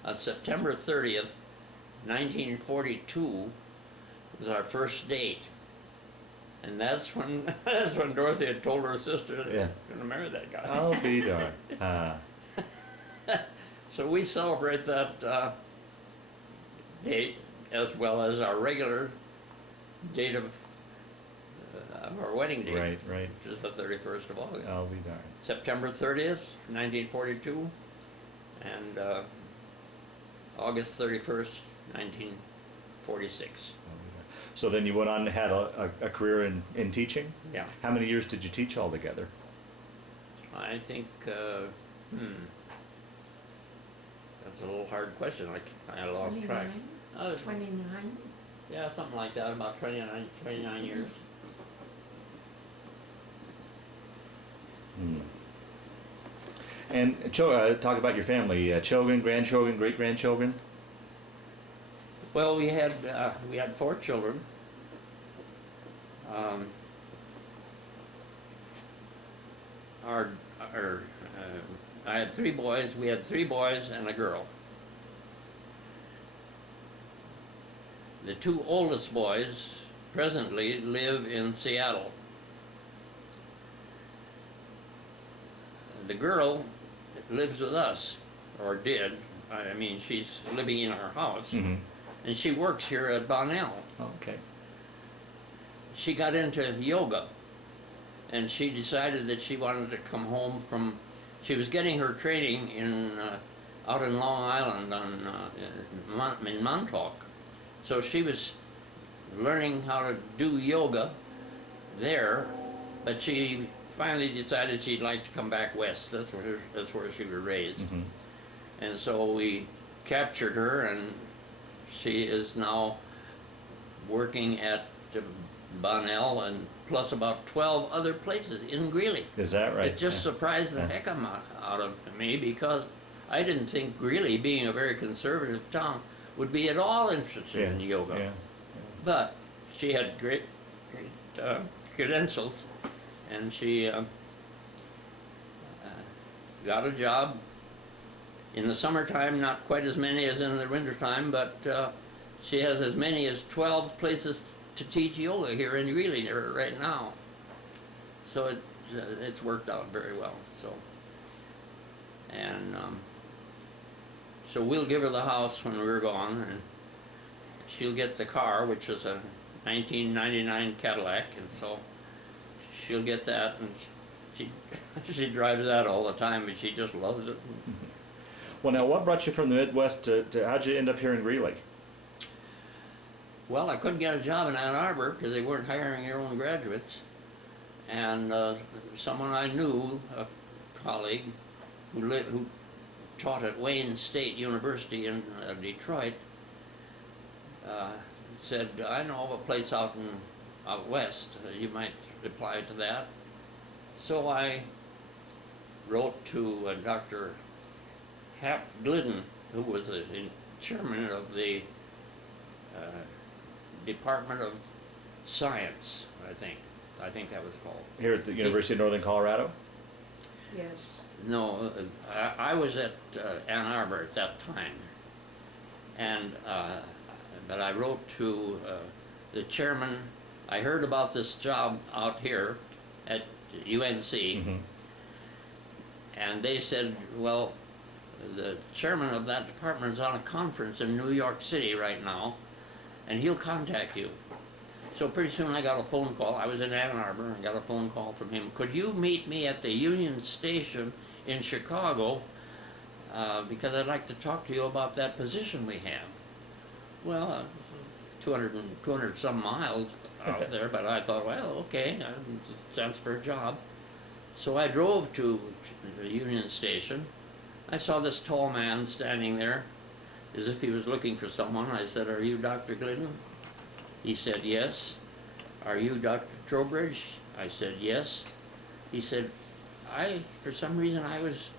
On September 30th, 1942 was our first date. And that's when Dorothy had told her sister that Yeah. she was going to marry that guy. I'll be darned. So we celebrate that date as well as our regular date of our wedding date, Right, right. which is the 31st of August. I'll be darned. September 30th, 1942, and August 31st, 1946. So then you went on and had a career in teaching? Yeah, How many years did you teach altogether? I think, that's a little hard question. I lost track. 29? 29? Yeah, something like that, about 29 years. Hmm. And talk about your family, children, grandchildren, great-grandchildren? Well, we had 4 children. I had 3 boys. We had 3 boys and a girl. The 2 oldest boys presently live in Seattle. The girl lives with us, or did. I mean, she's living in our house, Mm-hmm. and she works here at Bonnell. Okay. She got into yoga, and she decided that she wanted to come home from. She was getting her training in out in Long Island in Montauk. So she was learning how to do yoga there, but she finally decided she'd like to come back west. That's where she was raised. Mhm. And so we captured her, and she is now working at Bonnell and plus about 12 other places in Greeley. Is that right? It just surprised the Yeah. heck out of me, because I didn't think Greeley, being a very conservative town, would be at all interested Yeah. in yoga. Yeah. But she had great credentials, and she got a job in the summertime, not quite as many as in the wintertime, but she has as many as 12 places to teach yoga here in Greeley right now. So it's worked out very well. So, and so we'll give her the house when we're gone, and she'll get the car, which is a 1999 Cadillac, and so she'll get that, and she drives that all the time, and she just loves it. Well, now, what brought you from the Midwest to how'd you end up here in Greeley? Well, I couldn't get a job in Ann Arbor because they weren't hiring their own graduates, and someone I knew, a colleague who taught at Wayne State University in Detroit, said, "I know of a place out west. You might apply to that." So I wrote to Dr. Hap Glidden, who was the chairman of the Department of Science, I think that was called. Here at the University of Northern Colorado? Yes. No, I was at Ann Arbor at that time, and but I wrote to the chairman. I heard about this job out here at UNC, Mhm. and they said, "Well, the chairman of that department is on a conference in New York City right now, and he'll contact you." So pretty soon I got a phone call. I was in Ann Arbor and got a phone call from him. "Could you meet me at the Union Station in Chicago, because I'd like to talk to you about that position we have?" Well, 200 some miles out there, but I thought, well, okay, chance for a job. So I drove to the Union Station. I saw this tall man standing there as if he was looking for someone. I said, "Are you Dr. Glidden?" He said, "Yes." "Are you Dr. Trowbridge?" I said, "Yes." He said, for some reason I was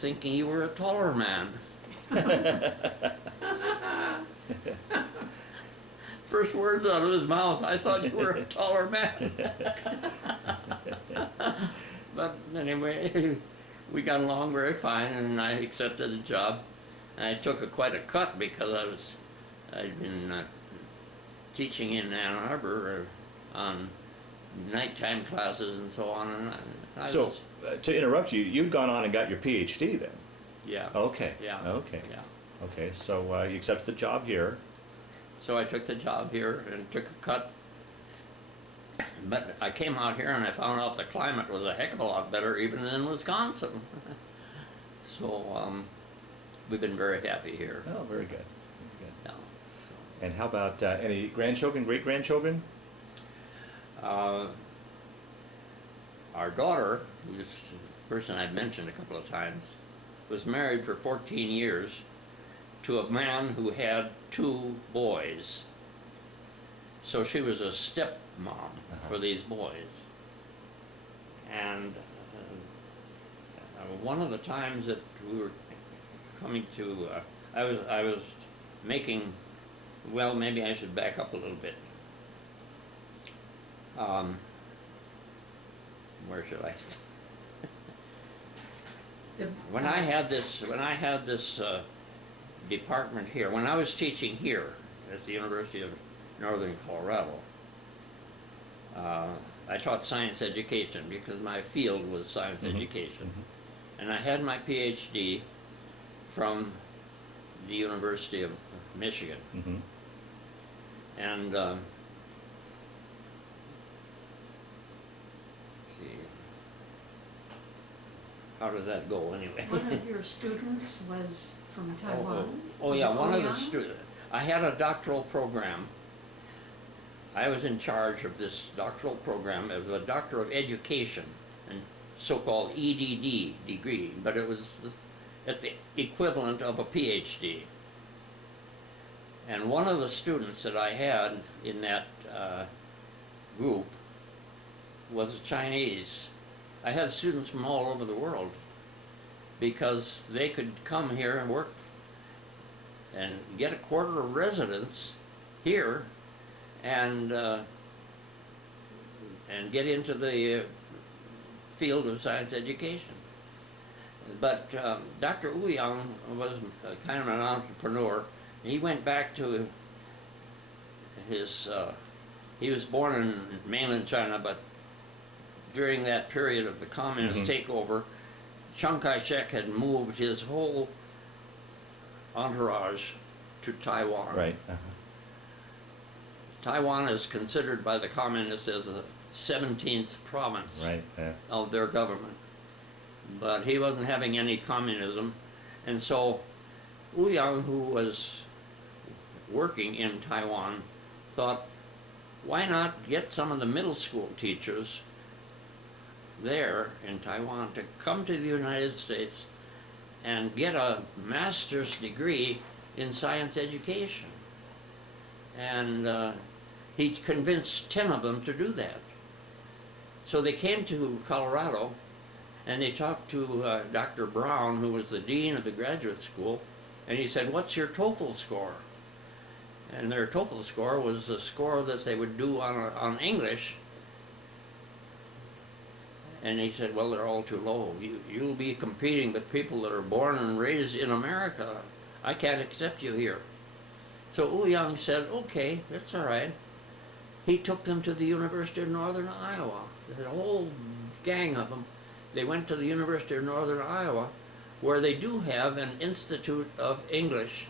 thinking you were a taller man." First words out of his mouth, "I thought you were a taller man." But anyway, we got along very fine, and I accepted the job. And I took quite a cut because I'd been teaching in Ann Arbor on nighttime classes and so on. And I So, was, to interrupt you, you'd gone on and got your PhD then? yeah, Okay. yeah, Okay. yeah. Okay, so you accepted the job here. So I took the job here and took a cut. But I came out here and I found out the climate was a heck of a lot better even than Wisconsin. So we've been very happy here. Oh, very good. Very good. Yeah, And how about any grandchildren, great-grandchildren? so, our daughter, who's the person I've mentioned a couple of times, was married for 14 years to a man who had 2 boys. So she was a stepmom for these boys. And one of the times that we were coming to, I was making, well, maybe I should back up a little bit. Where should I start? When I had this department here, when I was teaching here at the University of Northern Colorado, I taught science education because my field was science education. And I had my PhD from the University of Michigan. Mm-hmm. And let's see. how does that go anyway? One of your students was from Taiwan? Oh Was yeah, it one of the Ouyang? students. I had a doctoral program. I was in charge of this doctoral program. It was a Doctor of Education, and so-called EDD degree, but it was at the equivalent of a PhD. And one of the students that I had in that group was Chinese. I had students from all over the world because they could come here and work and get a quarter of residence here and get into the field of science education. But Dr. Ouyang was kind of an entrepreneur. He went back to his, he was born in mainland China, but during that period of the communist takeover, Chiang Kai-shek had moved his whole entourage to Taiwan. Right. Taiwan is considered by the communists as the 17th province Right. of their government. But he wasn't having any communism, and so Ouyang, who was working in Taiwan, thought, why not get some of the middle school teachers there in Taiwan to come to the United States and get a master's degree in science education. And he convinced 10 of them to do that. So they came to Colorado and they talked to Dr. Brown, who was the dean of the graduate school, and he said, what's your TOEFL score? And their TOEFL score was a score that they would do on English. And he said, well, they're all too low. You'll be competing with people that are born and raised in America. I can't accept you here. So Ouyang said, okay, that's all right. He took them to the University of Northern Iowa. There's a whole gang of them. They went to the University of Northern Iowa, where they do have an Institute of English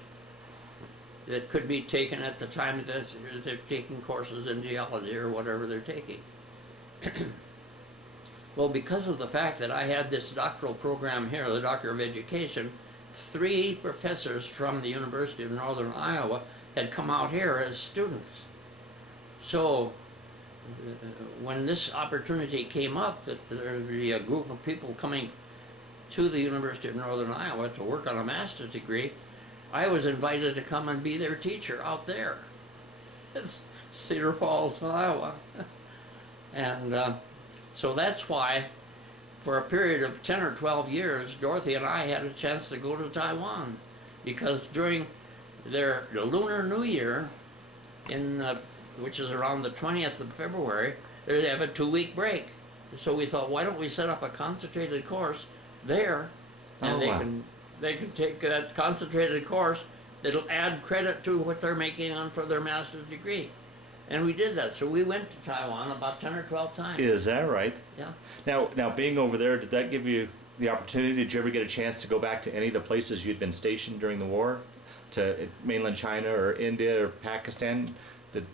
that could be taken at the time that they're taking courses in geology or whatever they're taking. Well, because of the fact that I had this doctoral program here, the Doctor of Education, 3 professors from the University of Northern Iowa had come out here as students. So when this opportunity came up that there would be a group of people coming to the University of Northern Iowa to work on a master's degree, I was invited to come and be their teacher out there. It's Cedar Falls, Iowa. And so that's why, for a period of 10 or 12 years, Dorothy and I had a chance to go to Taiwan, because during the Lunar New Year, which is around the 20th of February, they have a 2-week break. So we thought, why don't we set up a concentrated course there, and they can take that concentrated course that'll add credit to what they're making on for their master's degree. And we did that. So we went to Taiwan about 10 or 12 times. Is that right? Yeah. Now being over there, did that give you the opportunity? Did you ever get a chance to go back to any of the places you'd been stationed during the war, to mainland China or India or Pakistan? Did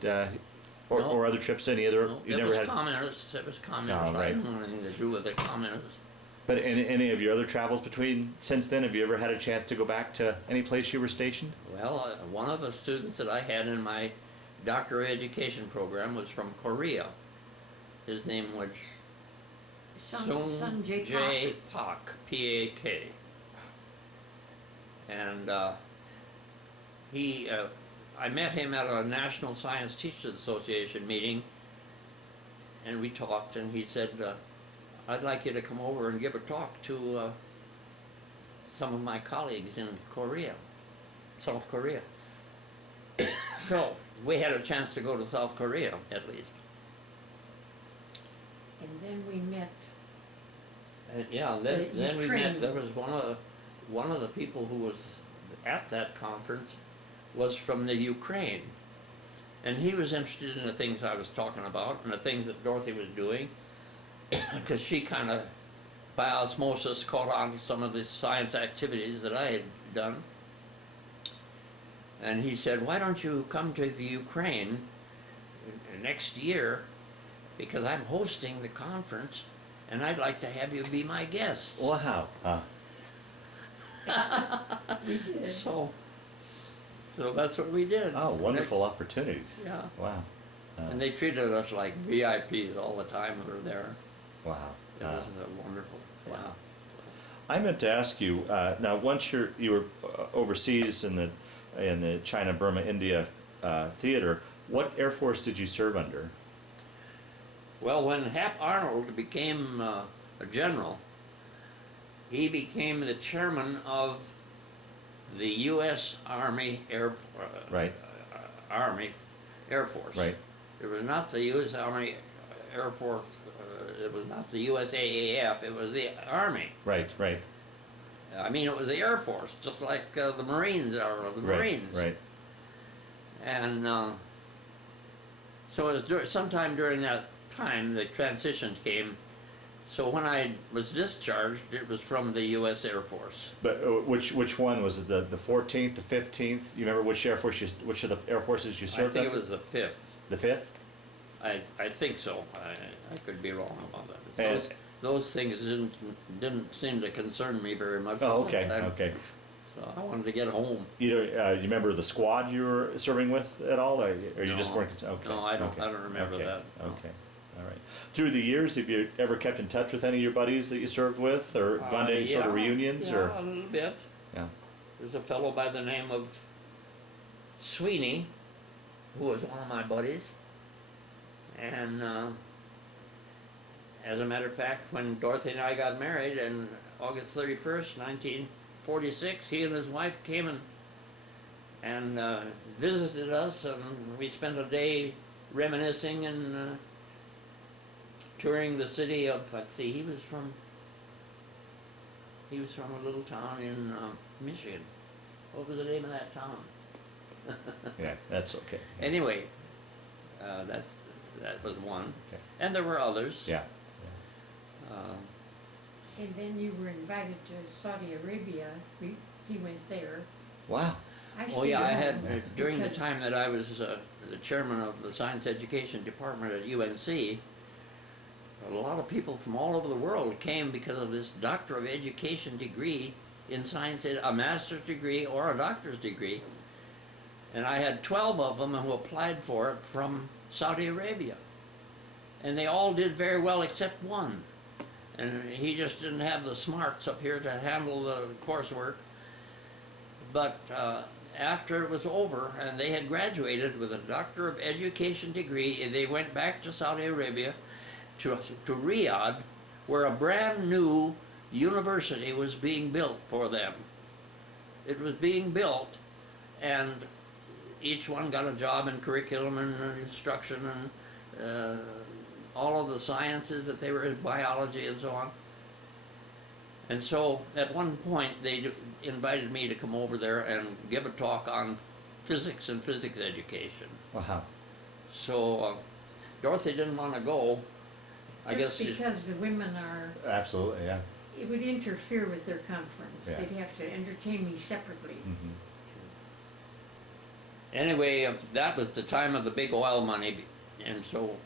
or, No. or other trips? Any other? No, You it never was had. communists. It was communists. Oh, right. I didn't want anything to do with the communists. But in any of your other travels between since then, have you ever had a chance to go back to any place you were stationed? Well, one of the students that I had in my Doctor of Education program was from Korea. His name was Sun Jae Jae Pak, P-A-K. And I met him at a National Science Teachers Association meeting, and we talked, and he said, I'd like you to come over and give a talk to some of my colleagues in Korea, South Korea. So we had a chance to go to South Korea, at least. And then we met. Yeah, then we met. Ukraine. There was one of the people who was at that conference was from the Ukraine, and he was interested in the things I was talking about and the things that Dorothy was doing, because she kind of, by osmosis, caught on to some of the science activities that I had done. And he said, why don't you come to the Ukraine next year, because I'm hosting the conference, and I'd like to have you be my guest. Wow. We did. So that's what we did. Oh, wonderful opportunities. Yeah. Wow. And they treated us like VIPs all the time we were there. Wow. It was wonderful. Wow. Yeah. I meant to ask you now. Once you were overseas in the China, Burma, India theater, what Air Force did you serve under? Well, when Hap Arnold became a general, he became the chairman of the U.S. Army Right. Army Air Force. Right. It was not the U.S. Army Air Force. It was not the USAAF. It was the Army. Right. Right. I mean, it was the Air Force, just like the Marines are the Marines. Right. And so it was sometime during that time the transition came. So when I was discharged, it was from the U.S. Air Force. But which one was it? The 14th, the 15th? You remember which Air Force? Which of the Air Forces you I served? think it under? was the 5th. The 5th. I think so. I could be wrong about that. And- Those things didn't seem to concern me very much. Oh, at that okay. time. Okay. So I wanted to get home. You remember the squad you were serving with at all, or you just No. weren't? Okay. No, I don't. Okay. I don't remember Okay. that. No. Okay. All right. Through the years, have you ever kept in touch with any of your buddies that you served with, or gone to any sort of Yeah, reunions, yeah, or? a little bit. Yeah. There's a fellow by the name of Sweeney, who was one of my buddies, and as a matter of fact, when Dorothy and I got married on August 31st, 1946, he and his wife came and visited us, and we spent a day reminiscing and touring the city of, let's see, he was from a little town in Michigan. What was the name of that town? Yeah, that's okay. Anyway, that was one, Okay. and there were others. Yeah. And then you were invited to Saudi Arabia. He went there. Wow. I Oh stayed yeah, I at had home during the because- time that I was the chairman of the science education department at UNC. A lot of people from all over the world came because of this Doctor of Education degree in science, a master's degree or a doctor's degree. And I had 12 of them who applied for it from Saudi Arabia. And they all did very well except one. And he just didn't have the smarts up here to handle the coursework. But after it was over and they had graduated with a Doctor of Education degree, they went back to Saudi Arabia, to Riyadh, where a brand new university was being built for them. It was being built, and each one got a job in curriculum and instruction and all of the sciences that they were in, biology and so on. And so at one point they invited me to come over there and give a talk on physics and physics education. Wow. So Dorothy didn't want to go. I guess Just because the women are, Absolutely. Yeah. it would interfere with their conference. Yeah. They'd have to entertain me separately. Mm-hmm. Anyway, that was the time of the big oil money, and so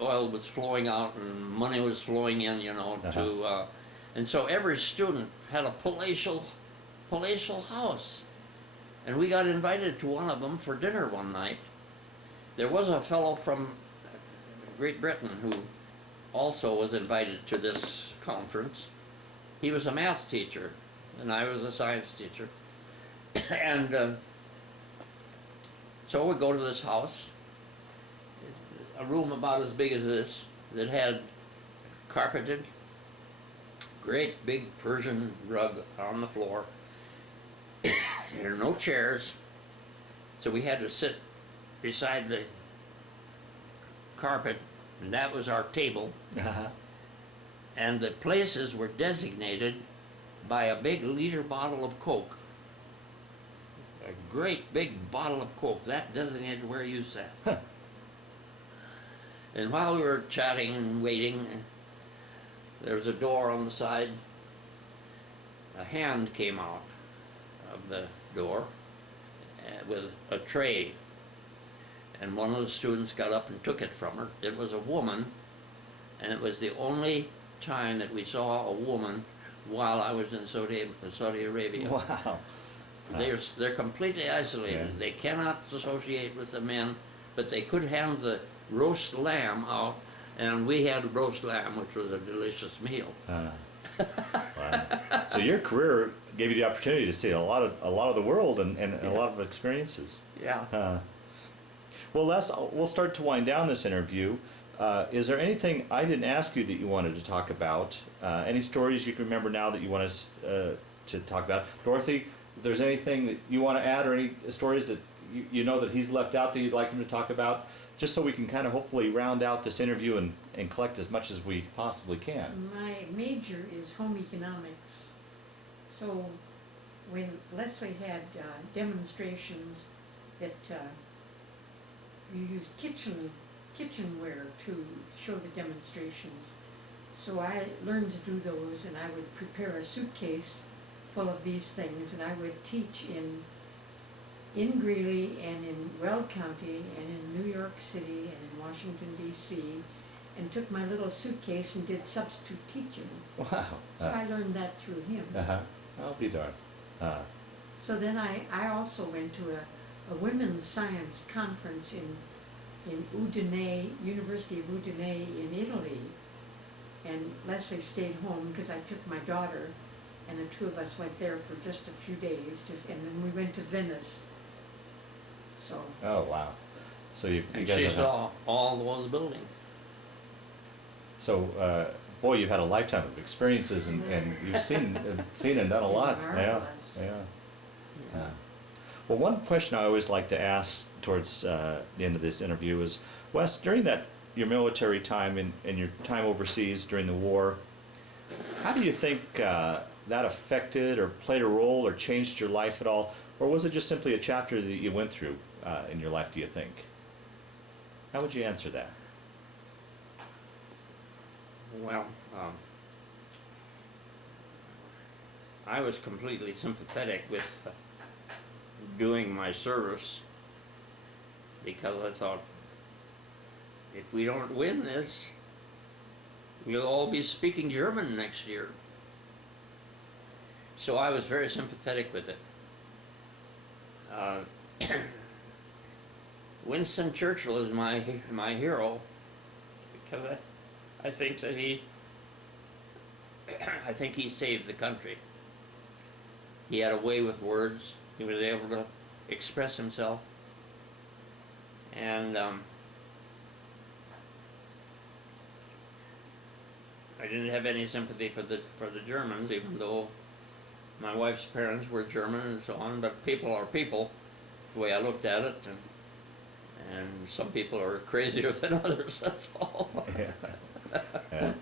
oil was flowing out and money was flowing in, you know, to, and so every student had a palatial house, and we got invited to one of them for dinner one night. There was a fellow from Great Britain who also was invited to this conference. He was a math teacher, and I was a science teacher, and so we go to this house, a room about as big as this, that had carpeted, great big Persian rug on the floor. There are no chairs, so we had to sit beside the carpet, and that was our table. Uh-huh. And the places were designated by a big liter bottle of Coke. A great big bottle of Coke, that designated where you sat. Huh. And while we were chatting and waiting, there was a door on the side. A hand came out of the door with a tray. And one of the students got up and took it from her. It was a woman, and it was the only time that we saw a woman while I was in Saudi Arabia. Wow. They're completely isolated. Yeah. They cannot associate with the men, but they could have the roast lamb out, and we had roast lamb, which was a delicious meal. Wow. So your career gave you the opportunity to see a lot of the world and a lot of experiences. Yeah. Well, Les, we'll start to wind down this interview. Is there anything I didn't ask you that you wanted to talk about? Any stories you can remember now that you want us to talk about? Dorothy, if there's anything that you want to add or any stories that you know that he's left out that you'd like him to talk about, just so we can kind of hopefully round out this interview and collect as much as we possibly can. My major is home economics. So when Leslie had demonstrations that you used kitchenware to show the demonstrations. So I learned to do those, and I would prepare a suitcase full of these things, and I would teach in Greeley and in Weld County and in New York City and in Washington, D.C., and took my little suitcase and did substitute teaching. Wow. So I learned that through him. I'll be darned. So then I also went to a women's science conference in Udine, University of Udine in Italy. And Leslie stayed home because I took my daughter, and the two of us went there for just a few days, and then we went to Venice. So. Oh, wow. So you And guys she have, saw all those buildings. so boy, you've had a lifetime of experiences and you've seen and done a lot. Yeah. Marvelous. Yeah. Well, one question I always like to ask towards the end of this interview is, Wes, during your military time and your time overseas during the war, how do you think that affected or played a role or changed your life at all? Or was it just simply a chapter that you went through in your life, do you think? How would you answer that? Well, I was completely sympathetic with doing my service, because I thought, if we don't win this, we'll all be speaking German next year. So I was very sympathetic with it. Winston Churchill is my hero, because I think that he saved the country. He had a way with words. He was able to express himself, and I didn't have any sympathy for the Germans, even though my wife's parents were German and so on. But people are people. That's the way I looked at it, and some people are crazier than others. That's all. Yeah.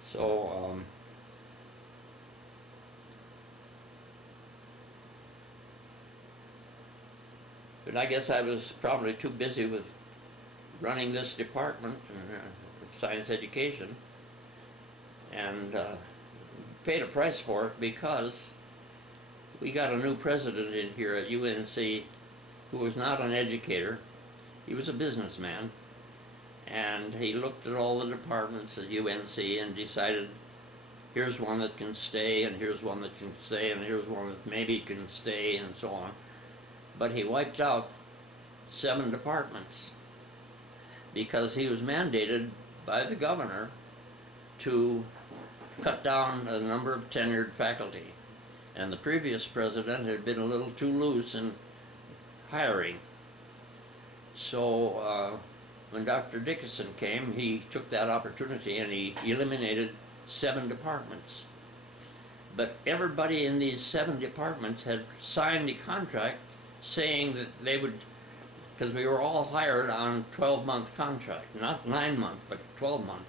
So. But I guess I was probably too busy with running this department, science education, and paid a price for it, because we got a new president in here at UNC who was not an educator. He was a businessman, and he looked at all the departments at UNC and decided, here's one that can stay, and here's one that can stay, and here's one that maybe can stay, and so on. But he wiped out 7 departments because he was mandated by the governor to cut down the number of tenured faculty. And the previous president had been a little too loose in hiring. So when Dr. Dickinson came, he took that opportunity and he eliminated 7 departments. But everybody in these 7 departments had signed a contract saying that they would, because we were all hired on 12-month contract, not 9-month, but 12-month.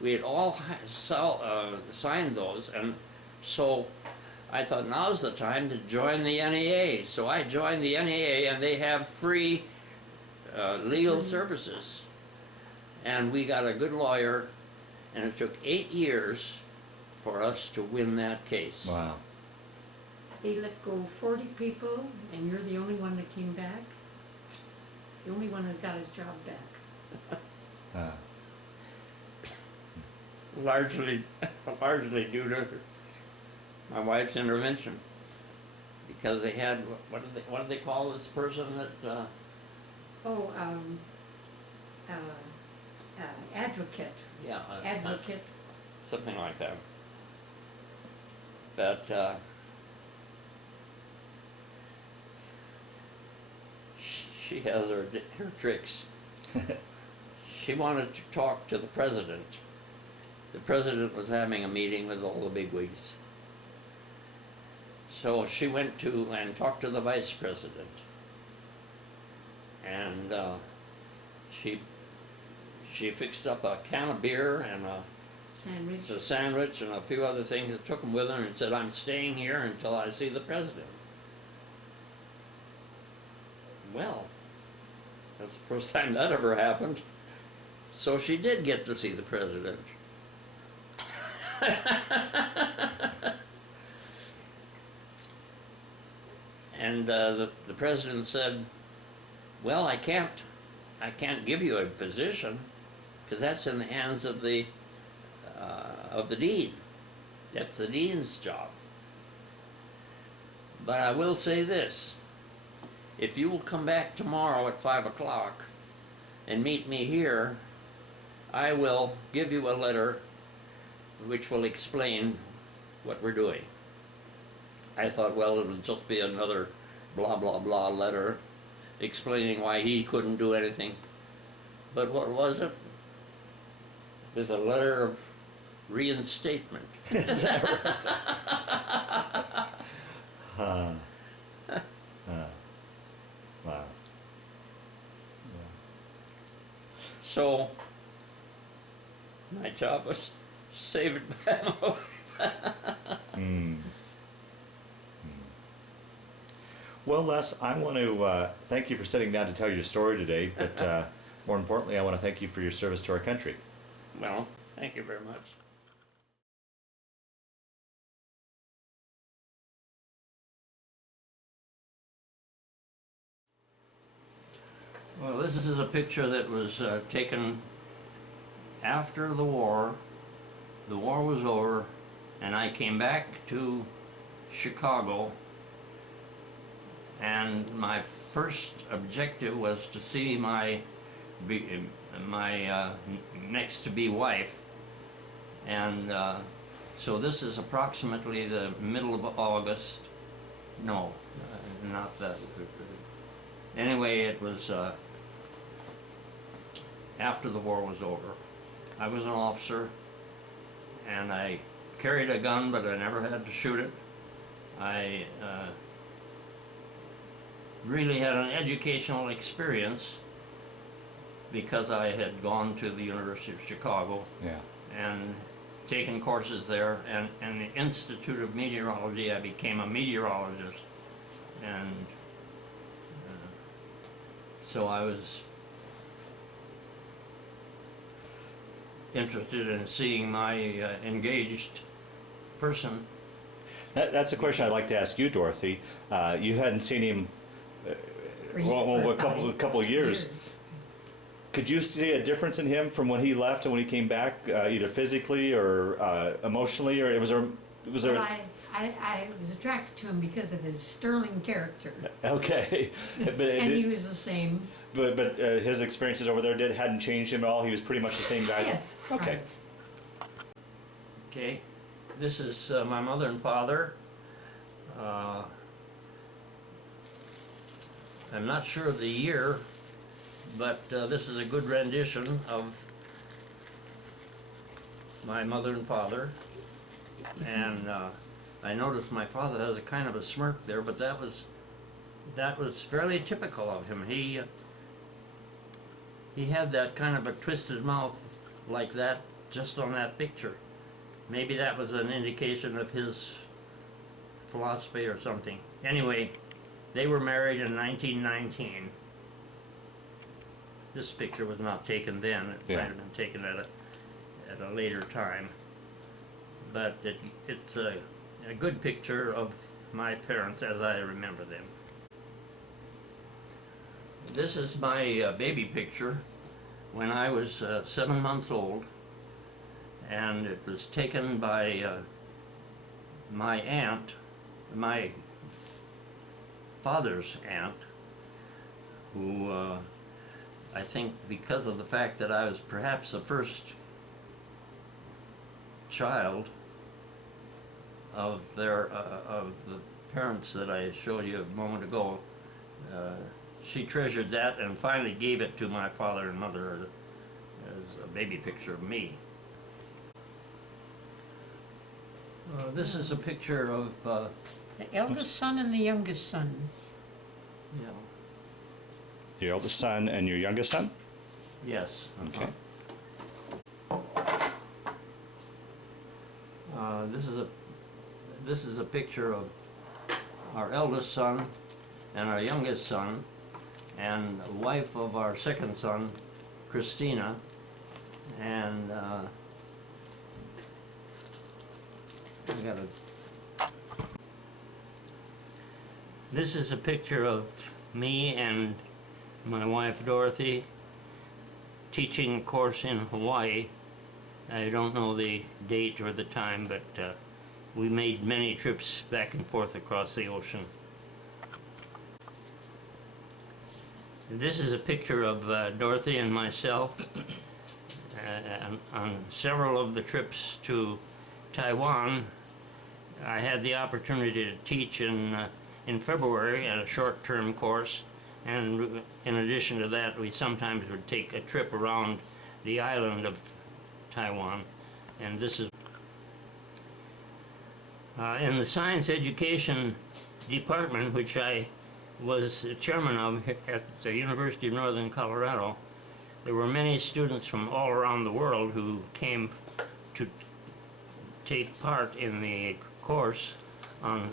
We had all signed those, and so I thought, now's the time to join the NEA. So I joined the NEA, and they have free legal services. And we got a good lawyer, and it took 8 years for us to win that case. Wow. They let go 40 people, and you're the only one that came back? The only one who's got his job back. largely due to my wife's intervention, because they had, what do they call this person that, Oh, advocate, yeah, advocate. something like that. But she has her tricks. She wanted to talk to the president. The president was having a meeting with all the bigwigs. So she went to and talked to the vice president. And she fixed up a can of beer and a sandwich and a few other things, and took them with her and said, "I'm staying here until I see the president." Well, that's the first time that ever happened. So she did get to see the president. And the president said, "Well, I can't give you a position, because that's in the hands of the dean. That's the dean's job. But I will say this: if you will come back tomorrow at 5 o'clock and meet me here, I will give you a letter which will explain what we're doing." I thought, well, it'll just be another blah blah blah letter explaining why he couldn't do anything. But what was it? It was a letter of reinstatement. Is that right? Wow. So my job was saved by my wife. Well, Les, I want to thank you for sitting down to tell your story today, but more importantly, I want to thank you for your service to our country. Well, thank you very much. Well, this is a picture that was taken after the war. The war was over, and I came back to Chicago, and my first objective was to see my next to be wife, and so this is approximately the middle of August. No, not that. Anyway, it was after the war was over. I was an officer, and I carried a gun, but I never had to shoot it. I really had an educational experience because I had gone to the University of Chicago, Yeah. and taken courses there, and the Institute of Meteorology. I became a meteorologist, and so I was interested in seeing my engaged person. That's a question I'd like to ask you, Dorothy. You hadn't seen him For a about couple of years. Could you see a difference in him from when he left and when he came back, either physically or emotionally, or was there? Well, I was attracted to him because of his sterling character, Okay, but and he was the same. But his experiences over there hadn't changed him at all. He was pretty much the same guy. Yes. Okay. Right. Okay, this is my mother and father. I'm not sure of the year, but this is a good rendition of my mother and father. And I noticed my father has a kind of a smirk there, but that was fairly typical of him. He had that kind of a twisted mouth like that just on that picture. Maybe that was an indication of his philosophy or something. Anyway, they were married in 1919. This picture was not taken then. It Yeah. might have been taken at a later time. But it's a good picture of my parents as I remember them. This is my baby picture when I was 7 months old, and it was taken by my aunt, my father's aunt, who I think because of the fact that I was perhaps the first child of of the parents that I showed you a moment ago, she treasured that and finally gave it to my father and mother as a baby picture of me. This is a picture of The eldest son and the youngest son. yeah, Your eldest son and your youngest son? yes. Okay. This is a picture of our eldest son and our youngest son, and the wife of our second son, Christina, and this is a picture of me and my wife Dorothy teaching a course in Hawaii. I don't know the date or the time, but we made many trips back and forth across the ocean. This is a picture of Dorothy and myself on several of the trips to Taiwan. I had the opportunity to teach in February at a short-term course, and in addition to that, we sometimes would take a trip around the island of Taiwan, and this is in the science education department, which I was chairman of at the University of Northern Colorado. There were many students from all around the world who came to take part in the course on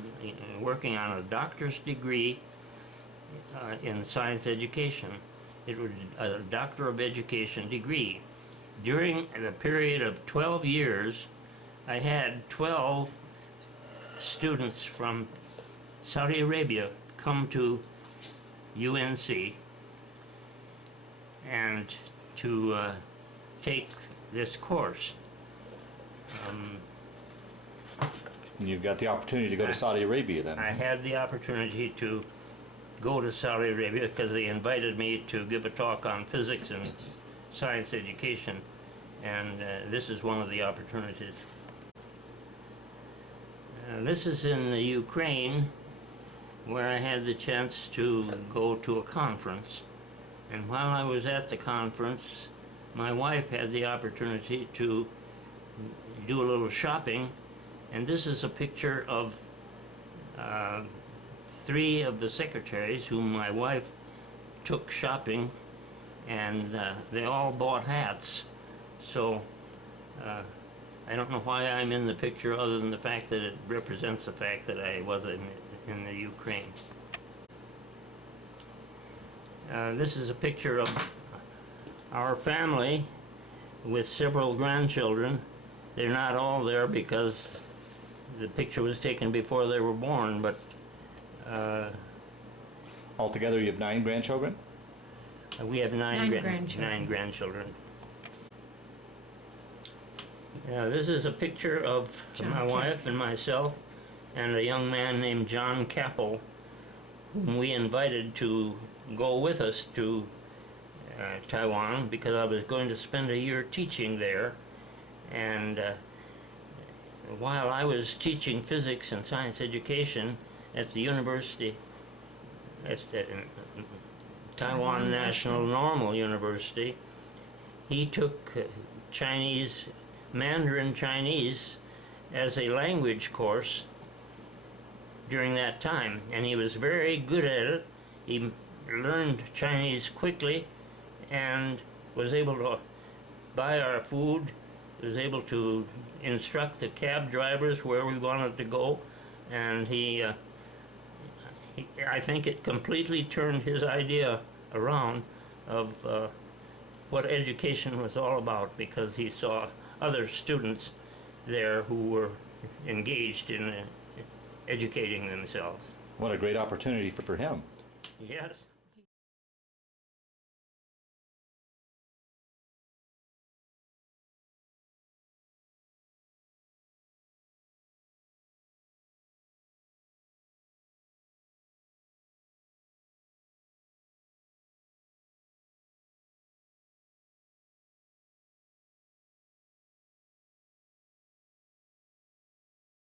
working on a doctor's degree in science education. It was a Doctor of Education degree. During the period of 12 years, I had 12 students from Saudi Arabia come to UNC and to take this course. You've got the opportunity to go to Saudi Arabia then. I had the opportunity to go to Saudi Arabia because they invited me to give a talk on physics and science education, and this is one of the opportunities. This is in the Ukraine, where I had the chance to go to a conference, and while I was at the conference, my wife had the opportunity to do a little shopping, and this is a picture of 3 of the secretaries whom my wife took shopping, and they all bought hats. So I don't know why I'm in the picture other than the fact that it represents the fact that I was in the Ukraine. This is a picture of our family with several grandchildren. They're not all there because the picture was taken before they were born, but Altogether, you have 9 grandchildren? we have Nine grandchildren. 9 grandchildren. This is a picture of my wife and myself and a young man named John Capel, whom we invited to go with us to Taiwan because I was going to spend a year teaching there. And while I was teaching physics and science education at the university, at Taiwan National Normal University, he took Mandarin Chinese as a language course during that time, and he was very good at it. He learned Chinese quickly and was able to buy our food, was able to instruct the cab drivers where we wanted to go, and I think it completely turned his idea around of what education was all about, because he saw other students there who were engaged in educating themselves. What a great opportunity for him. Yes.